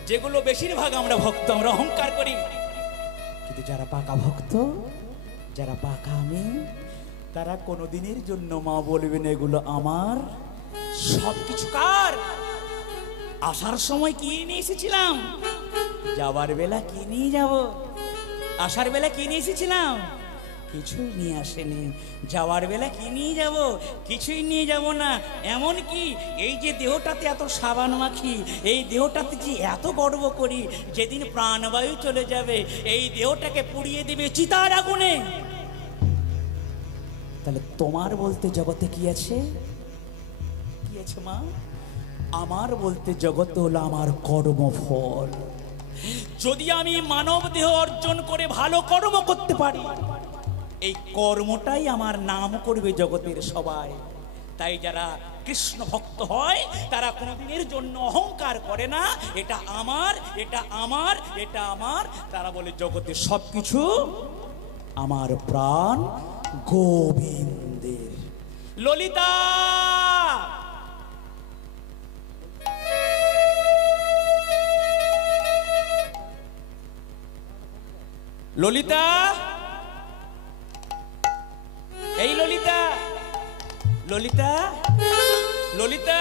যেগুলো বেশিরভাগ আমরা ভক্ত, আমরা অহংকার করি। কিন্তু যারা পাকা ভক্ত, যারা পাকা আমি, তারা কোনোদিনের জন্য মা বলবেন এগুলো আমার। সব কিছু কার? আসার সময় কি নিয়ে এসেছিলাম, যাবার বেলা কি নিয়ে যাব। আসার বেলা কি নিয়ে এসেছিলাম, কিছুই নিয়ে আসেনি। যাওয়ার বেলা কি নিয়ে যাব, কিছুই নিয়ে যাব না। এমন কি এই যে দেহটাতে এত সাবান মাখি, এই দেহটাতে যে এত গর্ব করি, যেদিন প্রাণবায়ু চলে যাবে এই দেহটাকে পুড়িয়ে দেবে চিতার আগুনে। তাহলে তোমার বলতে জগতে কি আছে? কি আছে মা? আমার বলতে জগতে হলো আমার কর্মফল। যদি আমি মানব দেহ অর্জন করে ভালো কর্ম করতে পারি, এই কর্মটাই আমার নাম করবে জগতের সবাই। তাই যারা কৃষ্ণ ভক্ত হয় তারা কোনোদিনের জন্য অহংকার করে না, এটা আমার, এটা আমার, এটা আমার। তারা বলে জগতের সবকিছু আমার, প্রাণ গোবিন্দের। ললিতা, ললিতা, এই ললিতা, ললিতা, ললিতা,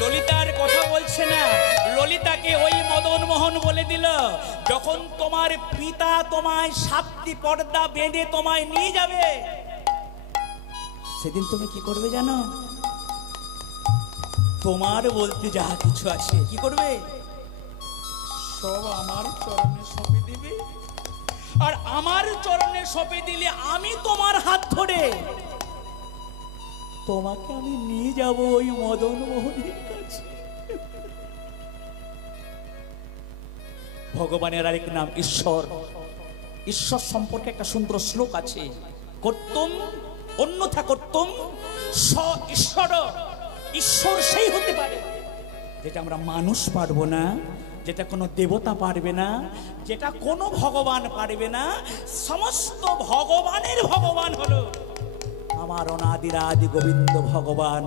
ললিতার কথা বলছে না। ললিতাকে ওই মদন মোহন বলে দিল, যখন তোমার পিতা তোমায় 7টি পর্দা বেঁধে তোমায় নিয়ে যাবে, সেদিন তুমি কি করবে জানো? তোমার বলতে যাহা কিছু আছে কি করবে? সব আমার চরণে সঁপে দিবে। আর আমার চরণে সঁপে দিলে আমি তোমার হাত ধরে তোমাকে আমি নিয়ে যাব ওই মদন মোহনের কাছে। ভগবানের আরেক নাম ঈশ্বর। ঈশ্বর সম্পর্কে একটা সুন্দর শ্লোক আছে, কর্তম অন্যথা কর্তম স ঈশ্বর। ঈশ্বর সেই হতে পারে যেটা আমরা মানুষ পারবো না, যেটা কোনো দেবতা পারবে না, যেটা কোনো ভগবান পারবে না। সমস্ত ভগবানের ভগবান হলো আমার অনাদিরাদি গোবিন্দ ভগবান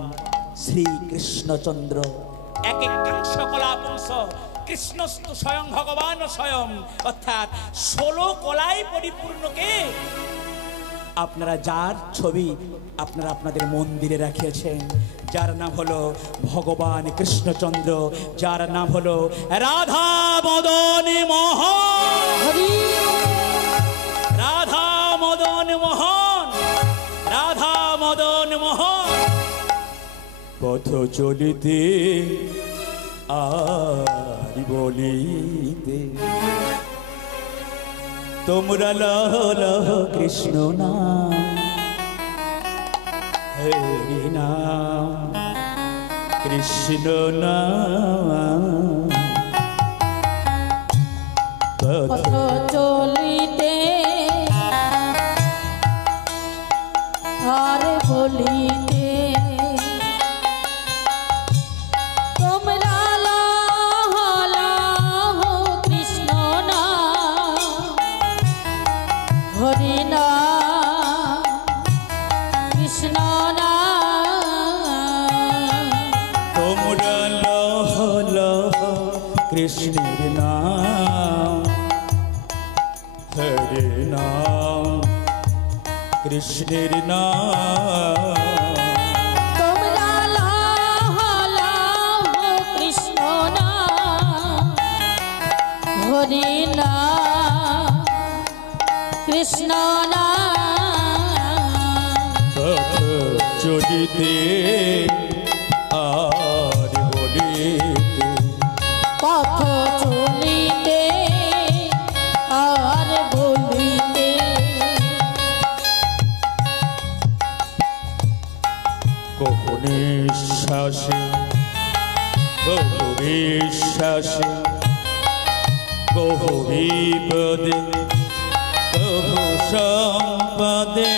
শ্রীকৃষ্ণচন্দ্র। এক একাংশ কলাপুংস কৃষ্ণস্তু স্বয়ং ভগবান স্বয়ং, অর্থাৎ 16 কলায় পরিপূর্ণকে আপনারা যার ছবি আপনারা আপনাদের মন্দিরে রাখিয়েছেন, যার নাম হলো ভগবান কৃষ্ণচন্দ্র, যার নাম হলো রাধা মদন মোহন। পথ চলিতে আর বলিতে তোমরা লহ লহ কৃষ্ণ নাম হরি নাম কৃষ্ণ নাম পথ চলিতে আর বলিতে তোমরা লহ লহ কৃষ্ণ নাম হরি নাম কৃষ্ণ নাম তোমরা লহ লহ কৃষ্ণের নাম হরে নাম কৃষ্ণের নাম তোমরা লহ লহ কৃষ্ণ নাম হরি নাম কৃষ্ণ নাম পথ চলিতে আর বলিতে পথ চলিতে আর বলিতে কহু নিঃশ্বাসে কহু বিশ্বাসে কহু বিপদে কহু সম্পদে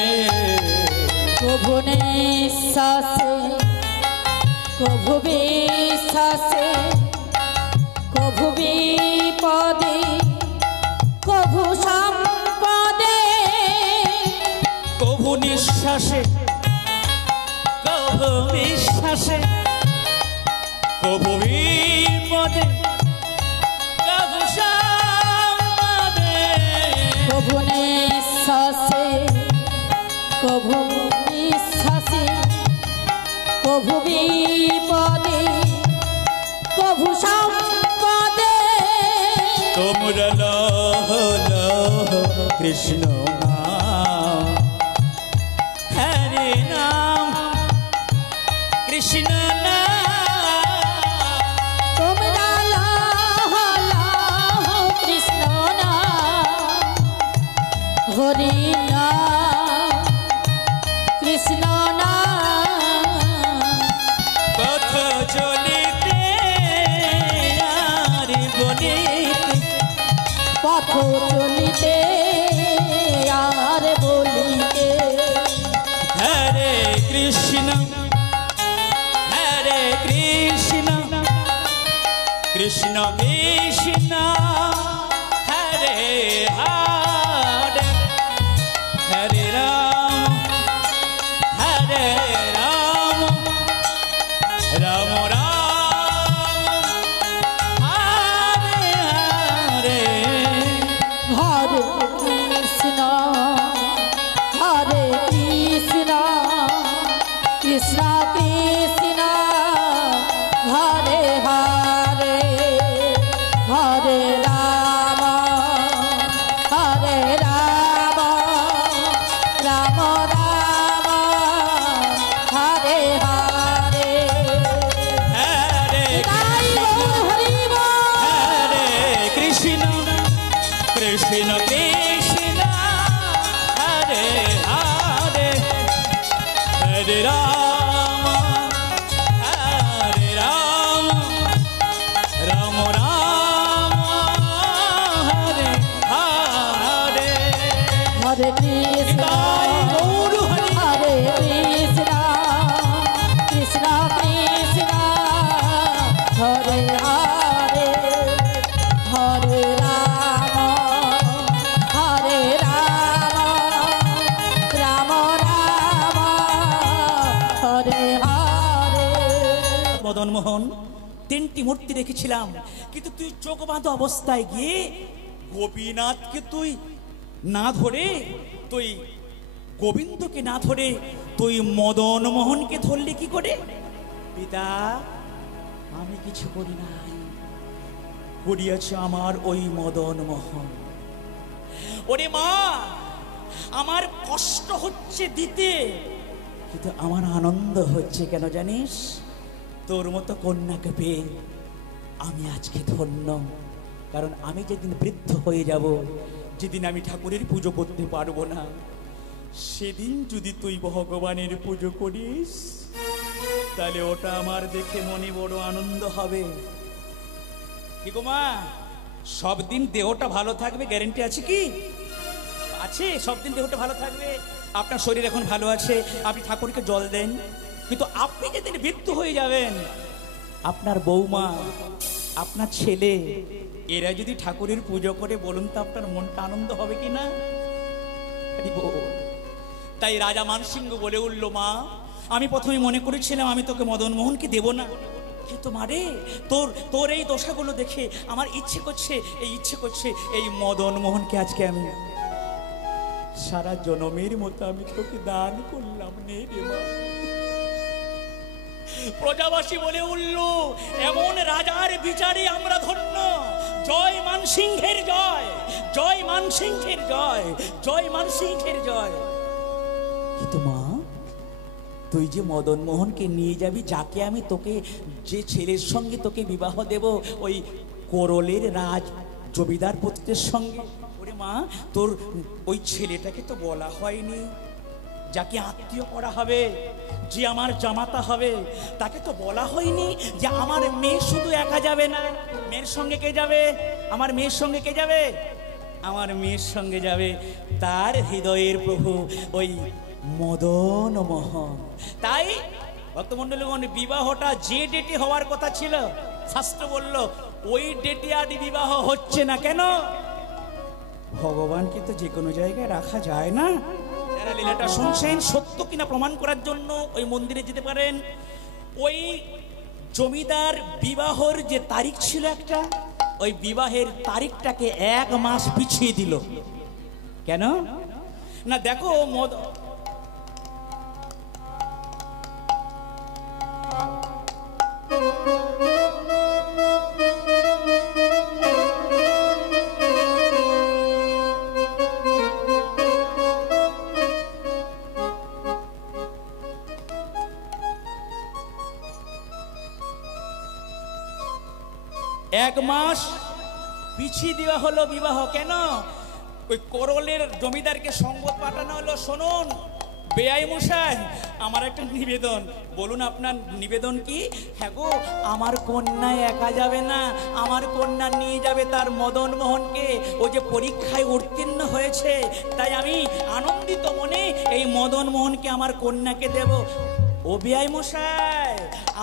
কভু নিঃশ্বাসে কভু বিশ্বাসে কভু বিপদে কভু সম্পদে কভু নিঃশ্বাসে কভু বিশ্বাসে কভু বিপদে কভু সম্পদে কভু নিঃশ্বাসে কভু বিশ্বাসে কভু বিপদে কভু সম্পদে তোমরা লহ লহ কৃষ্ণ নাম হরে নাম কৃষ্ণ নাম তোমরা লহ লহ কৃষ্ণ নাম হরি নাম কৃষ্ণ নাম পথ চলিতে আর বলিতে পথ চলিতে আর বলিতে হরে কৃষ্ণ কৃষ্ণ কৃষ্ণ হরে হরে হরে রাম রাম রাম হরে হরে হরে কৃষ্ণ কৃষ্ণ কৃষ্ণ হরে হরে হরে রাম রাম রাম হরে হরে হরে তাই বল হরি বল হরে কৃষ্ণ কৃষ্ণ কৃষ্ণ হরে হরে হরে রাম রাম রাম হরে হরে হরে কৃষ্ণ তাই গৌর হরি হরে কৃষ্ণ কৃষ্ণ কৃষ্ণ হরে হরে হরে রাম রাম রাম হরে হরে মদন মোহন তিনটি মূর্তি রেখেছিলাম, কিন্তু তুই চোখ বাঁধা অবস্থায় গিয়ে গোপীনাথকে তুই না ধরে, তুই গোবিন্দকে না ধরে তুই মদন মোহনকে ধরলি কি করে? পিতা, আমি কিছু করি নাই, করিয়াছে আমার ওই মদন মোহন। ওরে মা, আমার কষ্ট হচ্ছে দিতে, কিন্তু আমার আনন্দ হচ্ছে কেন জানিস? তোর মতো কন্যাকে পেয়ে আমি আজকে ধন্য। কারণ আমি যেদিন বৃদ্ধ হয়ে যাব, যেদিন আমি ঠাকুরের পুজো করতে পারবো না, সেদিন যদি তুই ভগবানের পুজো করিস, তাহলে ওটা আমার দেখে মনে বড় আনন্দ হবে। কি গো মা, সব দিন দেহটা ভালো থাকবে গ্যারেন্টি আছে কি? আছে, সব দিন দেহটা ভালো থাকবে। আপনার শরীর এখন ভালো আছে, আপনি ঠাকুরকে জল দেন, কিন্তু আপনি যেদিন মৃত্যু হয়ে যাবেন, আপনার বৌমা, আপনার ছেলে, এরা যদি ঠাকুরের পুজো করে, বলুন তো আপনার মনটা আনন্দ হবে কি না? তাই রাজা মানসিংহ বলে উঠল, মা, আমি প্রথমে মনে করেছিলাম আমি তোকে মদন মোহনকে দেব না, কিন্তু মারে তোর এই দশাগুলো দেখে আমার ইচ্ছে করছে এই মদন মোহনকে আজকে আমি সারা জনমের মতো আমি তোকে দান করলাম। নে রে মা। প্রজাবাসী বলে উঠল, এমন রাজার বিচারে আমরা ধন্য। জয় মানসিংহের জয়, জয় মানসিংহের জয়, জয় মানসিংহের জয়। কিন্তু মা, তুই যে মদন মোহনকে নিয়ে যাবি, যাকে আমি তোকে, যে ছেলের সঙ্গে তোকে বিবাহ দেব, ওই করলের রাজ জমিদার পুত্রের সঙ্গে, ওরে মা, তোর ওই ছেলেটাকে তো বলা হয়নি। যাকে আত্মীয় করা হবে, যে আমার জামাতা হবে, তাকে তো বলা হয়নি যে আমার মেয়ে শুধু একা যাবে না, মেয়ের সঙ্গে কে যাবে? আমার মেয়ের সঙ্গে কে যাবে? আমার মেয়ের সঙ্গে যাবে তার হৃদয়ের প্রভু ওই মদন মোহন। তাই ভক্তমণ্ডলীগণ, বিবাহটা যে ডেটে হওয়ার কথা ছিল, শাস্ত্র বলল ওই ডেটে আর বিবাহ হচ্ছে না। কেন? ভগবানকে তো যে কোনো জায়গায় রাখা যায় না। যারা লীলাটা শুনছেন, সত্য কিনা প্রমাণ করার জন্য ওই মন্দিরে যেতে পারেন। ওই জমিদার বিবাহর যে তারিখ ছিল একটা, ওই বিবাহের তারিখটাকে 1 মাস পিছিয়ে দিল। কেন না? দেখো, এক মাস পিছিয়ে দেওয়া হলো বিবাহ। কেন? ওই করলের জমিদারকে সংবাদ পাঠানো হলো, শুনুন বেআই মশাই, আমার একটা নিবেদন। বলুন আপনার নিবেদন কি? হ্যাঁ গো, আমার কন্যা একা যাবে না, আমার কন্যা নিয়ে যাবে তার মদন মোহনকে। ও যে পরীক্ষায় উত্তীর্ণ হয়েছে, তাই আমি আনন্দিত মনে এই মদন মোহনকে আমার কন্যাকে দেব। ও বেআই মশাই,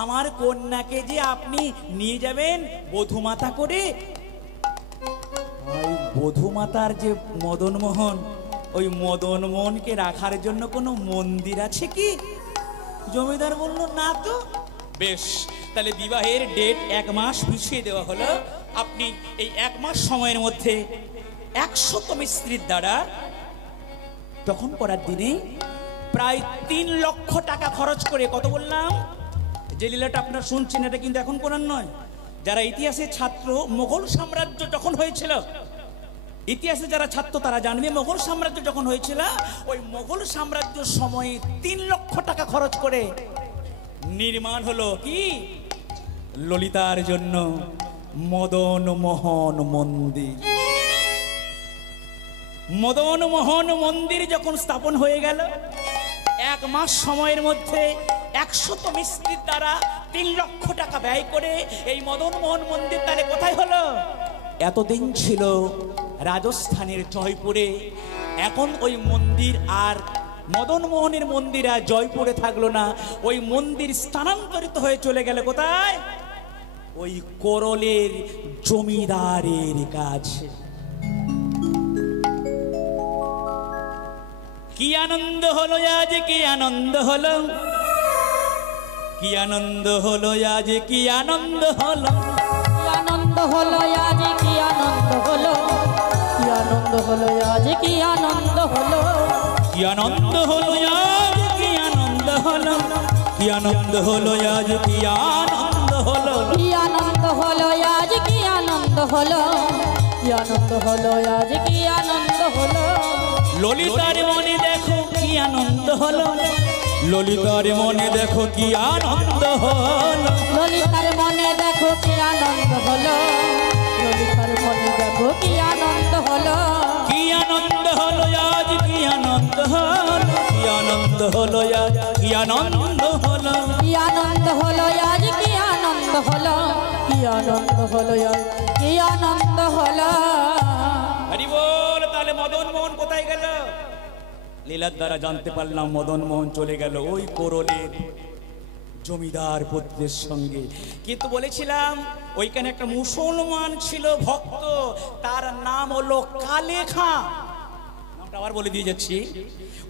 আমার কন্যাকে যে আপনি নিয়ে যাবেন বধূমাতা করে, ওই বধূমাতার যে মদন মোহন, ওই মদন মোহনকে রাখার জন্য কোনো মন্দির আছে কি? জমিদার বলল, না তো। বেশ, তাহলে বিবাহের ডেট 1 মাস পিছিয়ে দেওয়া হলো। আপনি এই 1 মাস সময়ের মধ্যে 100 মিস্ত্রির দ্বারা তখন করার দিনে প্রায় 3 লক্ষ টাকা খরচ করে, কত বললাম? যে লীলাটা আপনারা শুনছেন, এটা কিন্তু এখন কোরআন নয়। যারা ইতিহাসের ছাত্র, মোগল সাম্রাজ্য যখন হয়েছিল, ইতিহাসে যারা ছাত্র তারা জানবে, মোগল সাম্রাজ্য যখন হয়েছিল, ওই মোগল সাম্রাজ্যের সময়ে 3 লক্ষ টাকা খরচ করে নির্মাণ হলো কি? ললিতার জন্য মদন মোহন মন্দির। মদন মোহন মন্দির যখন স্থাপন হয়ে গেল, 1 মাস সময়ের মধ্যে 100 মিস্ত্রির দ্বারা 3 লক্ষ টাকা ব্যয় করে এই মদন মোহন মন্দির তাহলে কোথায় হলো? এতদিন ছিল রাজস্থানের জয়পুরে। এখন ওই মন্দির আর মদন মোহনের মন্দির আর জয়পুরে থাকলো না, ওই মন্দির স্থানান্তরিত হয়ে চলে গেল কোথায়? ওই করলের জমিদারের কাছে। কি আনন্দ হলো আজ, কি আনন্দ হলো, কি আনন্দ হলো আজ, কি আনন্দ হলো, কি আনন্দ হলো আজ, কি আনন্দ হলো, কি আনন্দ হলো আজ, কি আনন্দ হলো, কি আনন্দ হলো আজ, কি আনন্দ হলো, কি আনন্দ হলো আজ, কি আনন্দ হলো, কি আনন্দ হলো আজ, কি আনন্দ হলো, কি আনন্দ হলো আজ, কি আনন্দ হলো। ললিতার মনে দেখো কি আনন্দ হলো, ললিতার মনে দেখো কি আনন্দ হলো, ললিতার মনে দেখো কি আনন্দ হলো, ললিতার মনে দেখো কি আনন্দ হলো, কি আনন্দ হলো আজ, কি আনন্দ হলো, কি আনন্দ হলো আজ, কি আনন্দ হলো। কি আনন্দ হলো আজ, কি আনন্দ হলো, কি আনন্দ হলো আজ, কি আনন্দ হলো। হরি বল। তাহলে মদন মোহন কোথায় গেল? লীলার দ্বারা জানতে পারলাম মদন মোহন চলে গেল ওই কোরলের জমিদার পুত্রের সঙ্গে। কিন্তু বলেছিলাম ওইখানে একটা মুসলমান ছিল ভক্ত, তার নাম হলো কালে খাঁ। নামটা আবার বলে দিয়ে যাচ্ছি।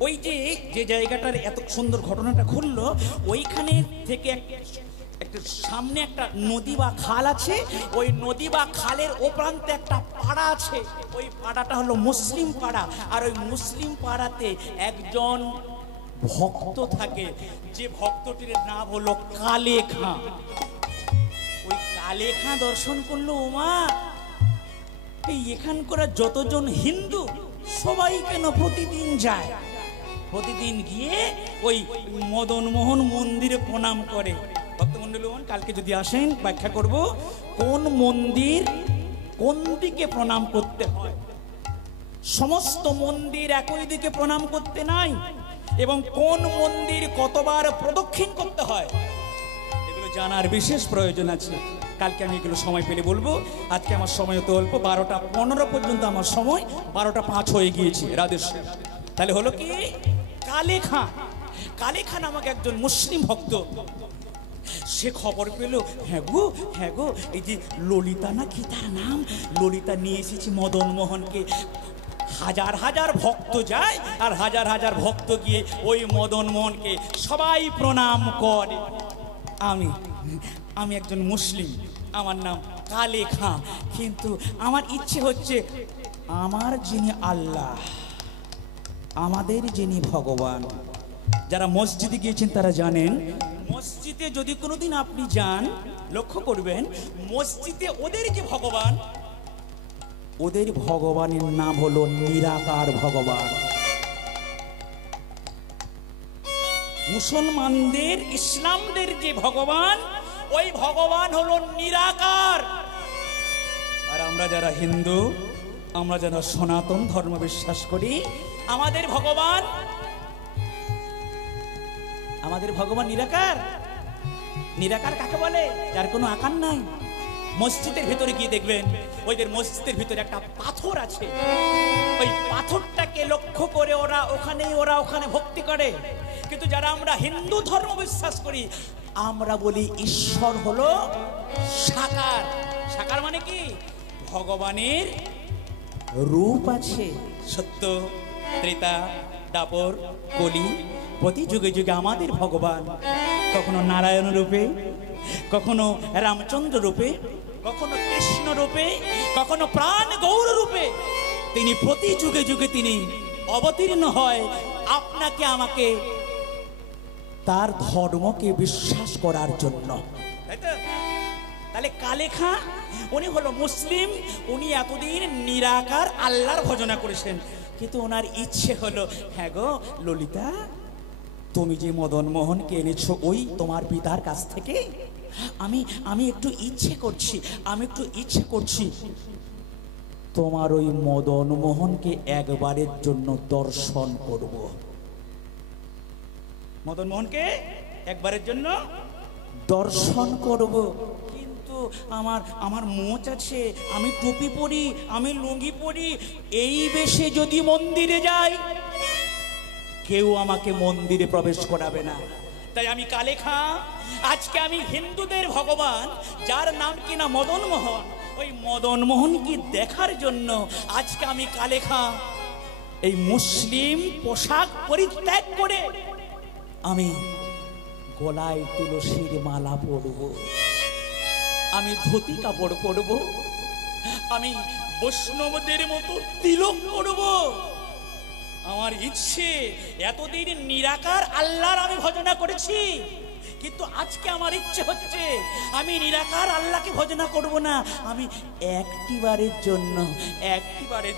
ওই যে যে জায়গাটার এত সুন্দর ঘটনাটা ঘটলো, ওইখানে থেকে একটা সামনে একটা নদী বা খাল আছে, ওই নদী বা খালের ও প্রান্তে একটা পাড়া আছে, ওই পাড়াটা হলো মুসলিম পাড়া। আর ওই মুসলিম পাড়াতে একজন ভক্ত থাকে, যে ভক্তটির নাম হলো কালে খাঁ। ওই কালে খাঁ দর্শন করলো ওমা, এই এখানকার যতজন হিন্দু সবাই কেন প্রতিদিন যায়, প্রতিদিন গিয়ে ওই মদন মোহন মন্দিরে প্রণাম করে। ভক্তমন্ডলী কালকে যদি আসেন ব্যাখ্যা করব কোন মন্দির কোন দিকে প্রণাম করতে হয়। সমস্ত মন্দির একই দিকে প্রণাম করতে নাই, এবং কোন মন্দির কতবার প্রদক্ষিণ করতে হয় এগুলো জানার বিশেষ প্রয়োজন আছে। কালকে আমি এগুলো সময় পেলে বলবো। আজকে আমার সময় তো অল্প, 12টা 15 পর্যন্ত আমার সময়, 12টা 5 হয়ে গিয়েছে রাধেশ্বর। তাহলে হলো কি কালে খাঁ, কালে খাঁ নামক একজন মুসলিম ভক্ত, সে খবর পেল হ্যাঁ গো এই যে ললিতা না কি তার নাম, ললিতা নিয়ে এসেছি মদন মোহনকে। হাজার হাজার ভক্ত যায় আর হাজার হাজার ভক্ত গিয়ে ওই মদন মোহনকে সবাই প্রণাম করে। আমি একজন মুসলিম, আমার নাম কালে খাঁ, কিন্তু আমার ইচ্ছে হচ্ছে আমার যিনি আল্লাহ, আমাদের যিনি ভগবান, যারা মসজিদে গিয়েছেন তারা জানেন, মসজিদে যদি কোনোদিন আপনি যান লক্ষ্য করবেন মসজিদে ওদের যে ভগবান, ওদের ভগবানের নাম হলো নিরাকার ভগবান। মুসলমানদের ইসলামদের যে ভগবান, ওই ভগবান হলো নিরাকার। আর আমরা যারা হিন্দু, আমরা যারা সনাতন ধর্ম বিশ্বাস করি, আমাদের ভগবান নিরাকার। নিরাকার কাকে বলে? যার কোনো আকার নাই। মসজিদের ভিতরে গিয়ে দেখবেন ওইদের মসজিদের ভিতরে একটা পাথর আছে, ওই পাথরটাকে লক্ষ্য করে ওরা ওখানে ভক্তি করে। কিন্তু যারা আমরা হিন্দু ধর্ম বিশ্বাস করি, আমরা বলি ঈশ্বর হলো সাকার। সাকার মানে কি? ভগবানের রূপ আছে, সত্য, ত্রেতা, দাপর, কলি, প্রতি যুগে যুগে আমাদের ভগবান কখনো নারায়ণ রূপে, কখনো রামচন্দ্র রূপে, কখনো কৃষ্ণ রূপে, কখনো প্রাণ গৌর রূপে তিনি প্রতি যুগে যুগে তিনি অবতীর্ণ হয় আপনাকে আমাকে তার ধর্মকে বিশ্বাস করার জন্য। তাই তো? তাহলে কালে খাঁ উনি হলো মুসলিম, উনি এতদিন নিরাকার আল্লাহর ভজনা করেছেন, কিন্তু ওনার ইচ্ছে হলো হ্যাঁ গো ললিতা, তুমি যে মদন মোহনকে এনেছো ওই তোমার পিতার কাছ থেকে, আমি একটু ইচ্ছে করছি তোমার ওই মদন মোহনকে একবারের জন্য দর্শন করব। মদন মোহনকে একবারের জন্য দর্শন করব, কিন্তু আমার মোচ আছে, আমি টুপি পরি, আমি লুঙ্গি পরি, এই বেশে যদি মন্দিরে যাই কেউ আমাকে মন্দিরে প্রবেশ করাবে না। তাই আমি কালে খাঁ, আজকে আমি হিন্দুদের ভগবান যার নাম কিনা মদন মোহন, ওই মদন মোহনকে দেখার জন্য আজকে আমি কালে খাঁ এই মুসলিম পোশাক পরিত্যাগ করে আমি গলায় তুলসীর মালা পরব, আমি ধুতি কাপড় পরব, আমি বৈষ্ণবদের মতো তিলক করব। আমার ইচ্ছে, এতদিন নিরাকার আল্লাহর আমি ভজনা করেছি, কিন্তু আজকে আমার ইচ্ছে হচ্ছে আমি নিরাকার আল্লাহকে ভজনা করব না, আমি একটিবারের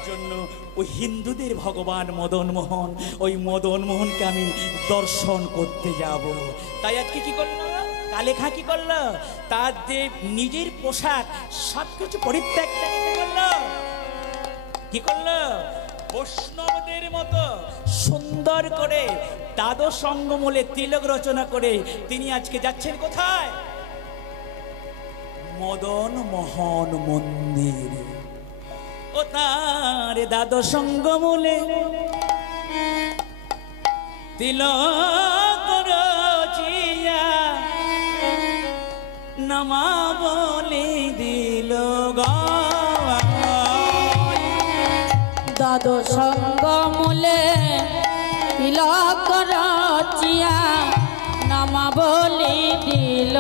জন্য ওই হিন্দুদের ভগবান মদন মোহন, ওই মদন মোহনকে আমি দর্শন করতে যাব। তাই আজকে কি করলো কালেখা, কি করলো তার যে নিজের পোশাক সবকিছু পরিত্যাগ করলো, কি করলো বৈষ্ণবদের মতো সুন্দর করে দ্বাদশ অঙ্গমূলে তিলক রচনা করে তিনি আজকে যাচ্ছেন কোথায়? মদন মোহন মন্দির। ও তার দ্বাদশ অঙ্গমূলে তিলক রচিয়া নামা বলে দিল দ্বাদশ অঙ্গমূলে তিলক রচিয়া নামা বলি দিল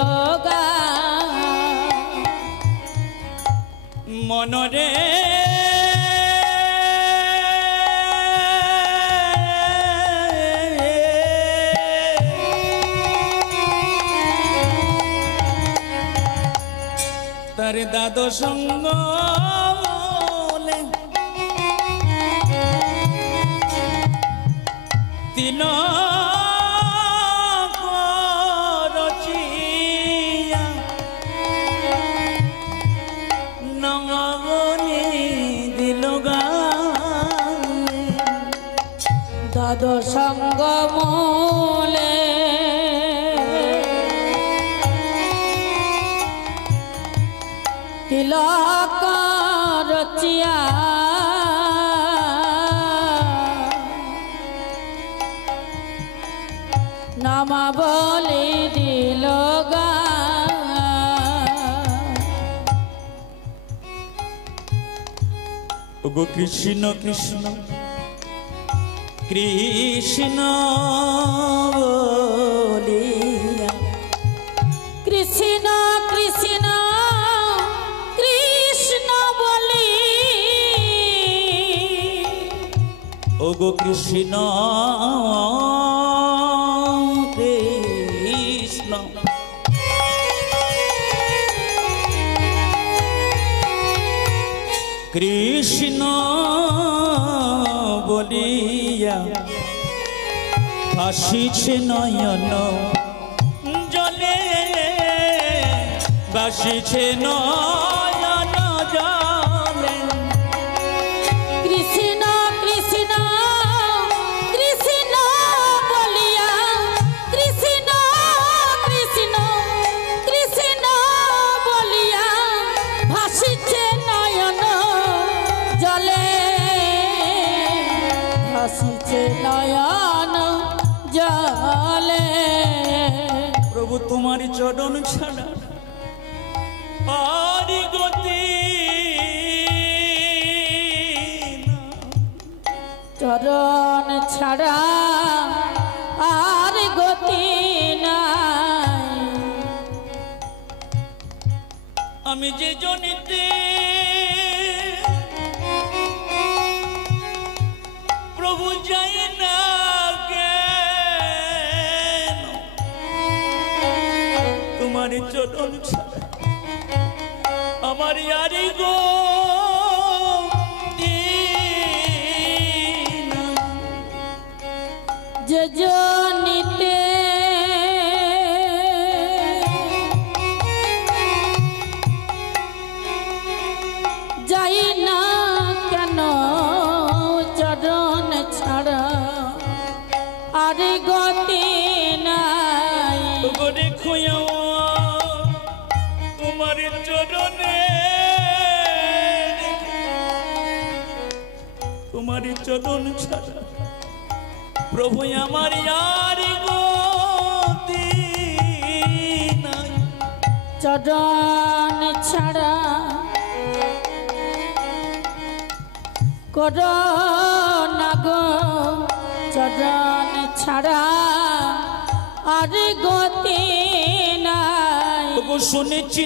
মনরে তার দ্বাদশ অঙ্গমূলে তিলক রচিয়া নামা বলে দিল দ্বাদশ অঙ্গমূলে তিলক রচিয়া নামা বলি দিল ওগো কৃষ্ণ কৃষ্ণ কৃষ্ণ বলিয়া কৃষ্ণ কৃষ্ণ কৃষ্ণ বলি ওগো কৃষ্ণ কৃষ্ণ কৃষ্ণ বলিয়া ভাসিছে নয়ন জলে, ভাসিছে নয়ন জলে। কৃষ্ণ কৃষ্ণ কৃষ্ণ বলিয়া কৃষ্ণ কৃষ্ণ কৃষ্ণ বলিয়া ভাসিছে নয়ন জলে, ভাসিছে নয়ন জলে। প্রভু তোমার চরণ ছাড়া আর গতি, চরণ ছাড়া আর গতি নাই। আমি যে জনিতে প্রভু যাই না কেন, তোমার চরণ ছাড়া আমার ইয়ারি গো যে জনিতে যাই না কেন চরণ ছাড়া আর গতি নাই। দেখো তোমার চরণে, তোমার চরণ ছাড়া প্রভু আমার আর গতি নাই। চরণ ছাড়া করো না গো, চরণ ছাড়া আর গতি নাই। ওগো শুনেছি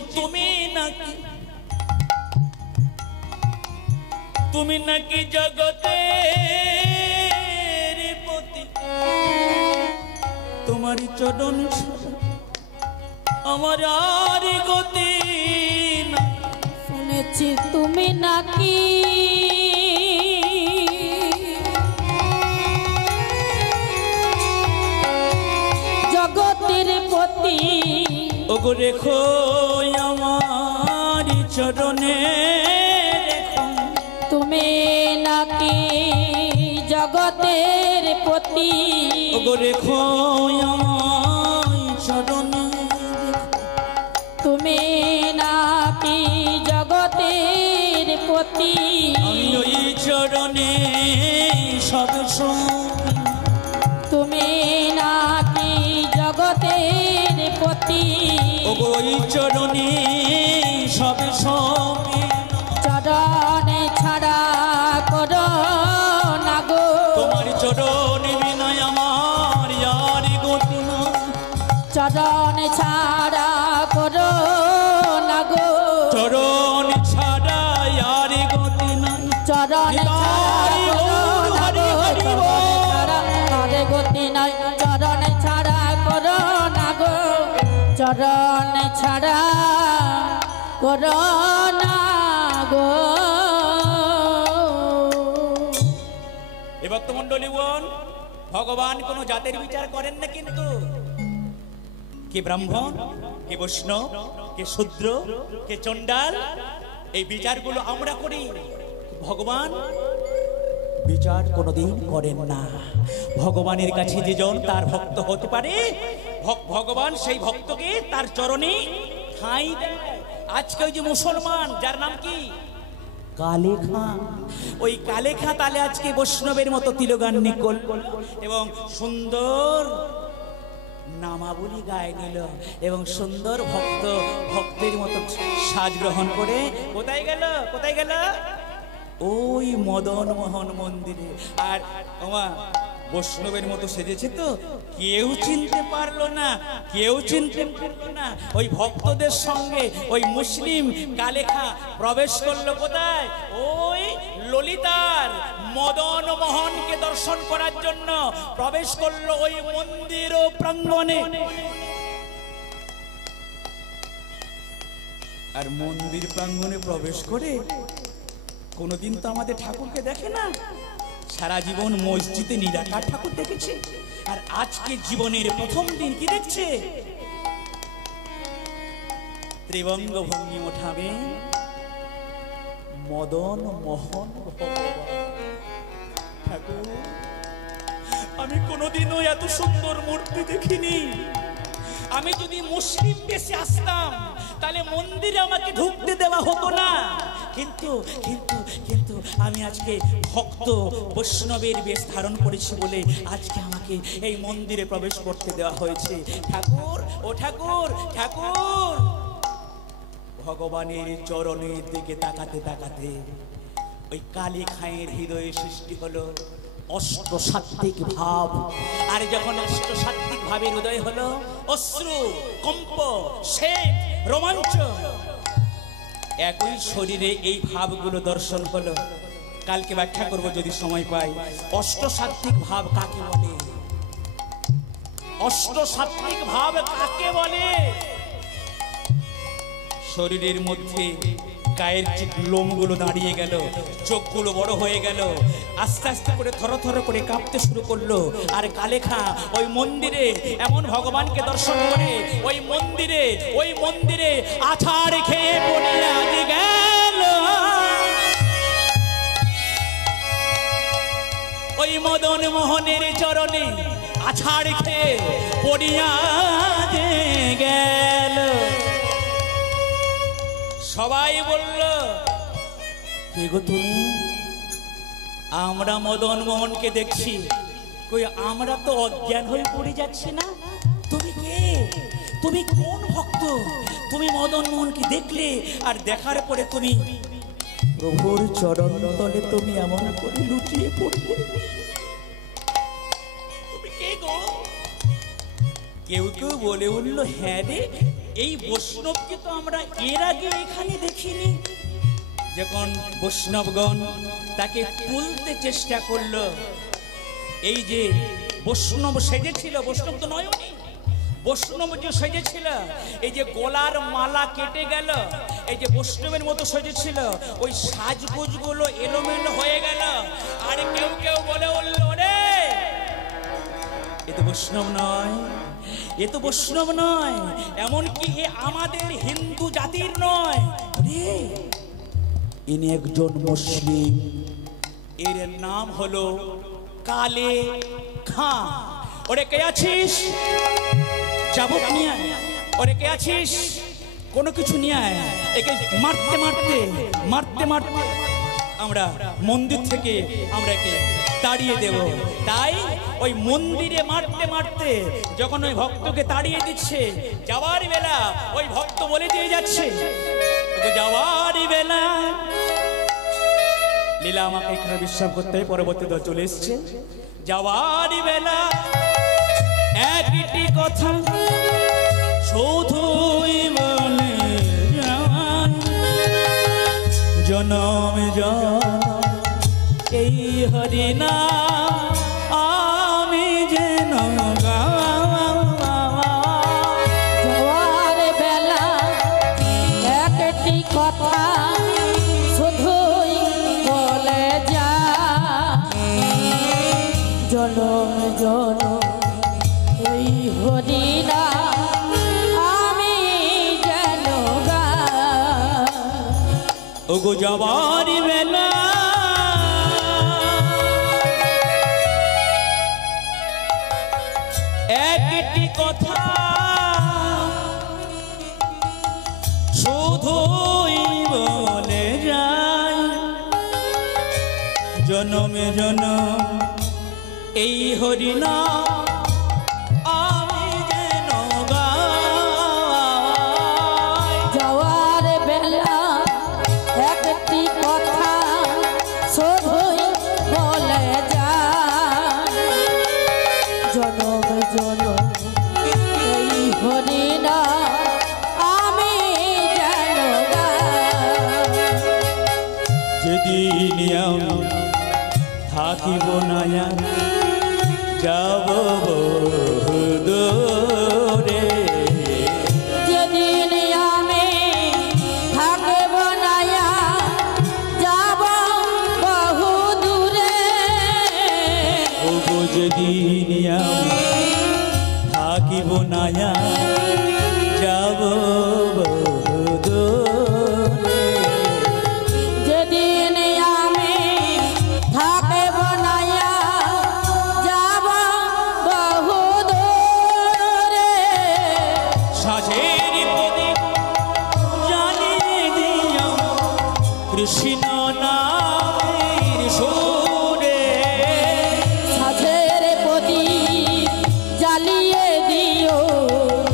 তুমি নাকি জগতের পতি, তোমার চরণ ছাড়া আমার আর গতি না। শুনেছি তুমি নাকি জগতের পতি। ওগো রেখো আমার চরণে, তুমি নাকি জগতের পতি। ওগো রেখো আমার চরণে, তুমি নাকি জগতের পতি। আমি ওই চরণে সব সঙ্গে। তুমি নাকি জগতের পতি। ওগো ওই চরণে সব সঙ্গে। চরণে ছাড়া করো না গো, তোমার চরণে বিনয় আমার আর গতি না। চরণে ছাড়া করো না গো, চরণ ছাড়া আর গতি নাই। চরণে ছাড়া করো না গো, চরণে ছাড়া আর গতি নাই। চরণে ছাড়া করো না গো, চরণে ছাড়া করো না গো। এ ভক্তমণ্ডলীগণ, ভগবান কোন জাতের বিচার করেন না, কিন্তু কে ব্রাহ্মণ, কে বৈষ্ণব, কে শূদ্র, কে চণ্ডাল, এই বিচারগুলো আমরা করি। ভগবান বিচার কোনোদিন করেন না। ভগবানের কাছে যেজন তার ভক্ত হতে পারে, ভগবান সেই ভক্তকে তার চরণে ঠাঁই দেয়। আজকে ওই যে মুসলমান, যার নাম কি কালে খাঁ, ওই কালে খাঁ তাহলে আজকে বৈষ্ণবের মতো তিলগান্নি করল এবং সুন্দর নামাবলী গায়ে নিল এবং সুন্দর ভক্তের মতো সাজ গ্রহণ করে কোথায় গেল, কোথায় গেল? ওই মদন মোহন মন্দিরে। আর তোমার বৈষ্ণবের মতো সেজেছে তো কেউ চিনতে পারলো না, কেউ চিনতে পারলো না। ওই ভক্তদের সঙ্গে ওই মুসলিম কালেখা প্রবেশ করলো কোথায়? ওই ললিতার মদন মোহনকে দর্শন করার জন্য প্রবেশ করলো ওই মন্দির ও প্রাঙ্গণে। আর মন্দির প্রাঙ্গণে প্রবেশ করে কোনোদিন তো আমাদের ঠাকুরকে দেখে না, সারা জীবন মসজিদে নিরাকার ঠাকুর দেখেছে। আর আজকে জীবনের প্রথম দিন কি দেখছে? ত্রিবঙ্গ ভঙ্গি ওঠাবে মদন মোহন ঠাকুর। আমি কোনোদিনও এত সুন্দর মূর্তি দেখিনি। আমি যদি মুসলিম দেশে আসতাম তাহলে মন্দিরে আমাকে ঢুকতে দেওয়া হতো না, কিন্তু কিন্তু কিন্তু আমি আজকে ভক্ত বৈষ্ণবের বেশ ধারণ করেছি বলে আজকে আমাকে এই মন্দিরে প্রবেশ করতে দেওয়া হয়েছে। ঠাকুর, ও ঠাকুর, ঠাকুর। ভগবানের চরণের দিকে তাকাতে তাকাতে ওই কালী খাঁয়ের হৃদয়ে সৃষ্টি হলো অষ্টসাত্ত্বিক ভাব। আর যখন অষ্টসাত্ত্বিক ভাবের উদয় হলো, অশ্রু, কম্প, শেখ, রোমাঞ্চ একই শরীরে এই ভাবগুলো দর্শন হলো। কালকে ব্যাখ্যা করব যদি সময় পাই। অষ্টসাত্ত্বিক ভাব কাকে বলে? অষ্টসাত্ত্বিক ভাব কাকে বলে? শরীরের মধ্যে গায়ের লোমগুলো দাঁড়িয়ে গেল, চোখগুলো বড় হয়ে গেল, আস্তে আস্তে করে থরথর করে কাঁপতে শুরু করলো। আর কালেখা ওই মন্দিরে এমন ভগবানকে দর্শন করে ওই মন্দিরে আছাড় খেয়ে পড়ে গেল। ওই মদন মোহনের চরণে আছাড় খেয়ে পড়িয়া গেল। সবাই বলল, কে গো তুমি? আমরা মদন মোহনকে দেখছি, কই আমরা তো অজ্ঞান হয়ে পড়ে যাচ্ছি না। তুমি কে? তুমি কোন ভক্ত? তুমি মদন মোহনকে দেখলে আর দেখার পরে তুমি প্রভুর চরণ তলে তুমি এমন করে লুটিয়ে পড়লে। তুমি কে গো? কেউ কেউ বলে উঠল, হ্যাঁ রে, এই বৈষ্ণবকে তো আমরা এর আগে এখানে দেখিনি। যখন বৈষ্ণবগণ তাকে তুলতে চেষ্টা করলো, এই যে বৈষ্ণব সেজেছিল, বৈষ্ণব তো নয়, বৈষ্ণব যে সেজেছিল, এই যে গলার মালা কেটে গেল, এই যে বৈষ্ণবের মতো সেজেছিল, ওই সাজগোজগুলো এলোমেলো হয়ে গেল। আর কেউ কেউ বলে উঠল, রে এ তো বৈষ্ণব নয়, এ তো বৈষ্ণব নয়, এমনকি এ আমাদের হিন্দু জাতির নয়, রে ইনি একজন মুসলিম, এর নাম হলো কালে খাঁ। ওরে কে আছিস? চাবুক নিয়ে আয়। ওরে কে আছিস? কোনো কিছু নিয়ে আয়। একে মারতে মারতে মারতে মারতে আমরা মন্দির থেকে আমরা একে তাড়িয়ে দেব। তাই ওই মন্দিরে মারতে মারতে যখন ওই ভক্তকে তাড়িয়ে দিচ্ছে, যাওয়ার বেলা ওই ভক্ত বলে দিয়ে যাচ্ছে, যাওয়ার বেলা লীলা আমাকে এখানে বিশ্বাস করতে পরবর্তী দল চলে এসছে। যাওয়ার বেলা একটি কথা শুধুই বলে যান, জনম জনম এই হরিনাম আমি যেন যাওয়ার বেলা একটি কথা শুধুই বলে যা, জনম জনম এই হরিনাম আমি যেন গাই। ওগো যাওয়ার বেলা একটি কথা শুধুই বলে যায়, জনমে জনম এই হরিনাম আমি যেন গাই। যাওয়ার বেলা একটি কথা শুধুই বলে যা, জনম জনম এই হরিনাম আমি যেন গাই। যেদিন আমি থাকিব না যাব দূরে, যেদিন আমি থাকব না যাব বহু দূরে, ওগো যেদিন আমি থাকিব না যাব দূরে, যেদিন আমি থাকব না যাব বহু দূরে, সাজের প্রদীপ জ্বালিয়ে দিও কৃষ্ণ নামের সুরে, সাজের প্রদীপ জ্বালিয়ে দিও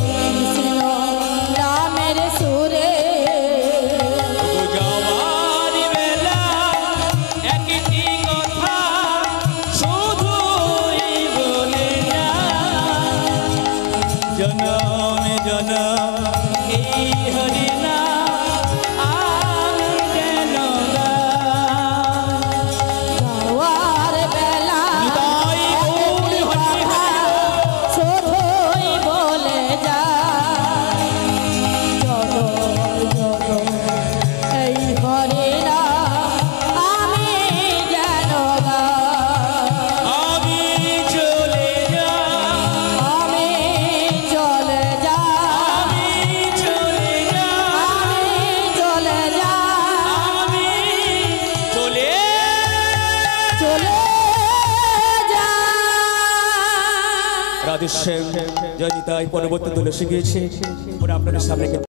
কৃষ্ণ নামের সুরে। ওগো যাওয়ার বেলা একটি কথা শুধুই বলে যায়, জনম জনম এই হরিনাম আমি যেন গাই। যাওয়ার বেলা নিতাই গৌর হরি হরি শুধুই বলে যায়, জনম জনম এই হরিনাম আমি যেন গাই। আমি চলে যাই, আমি চলে যাই, আমি চলে যাই, আমি চলে যাই, আমি চলে চলে যাই। রাধেশ্যাম জয় নিতাই পরবর্তী দলে শিখিয়েছে আপনাদের সামনে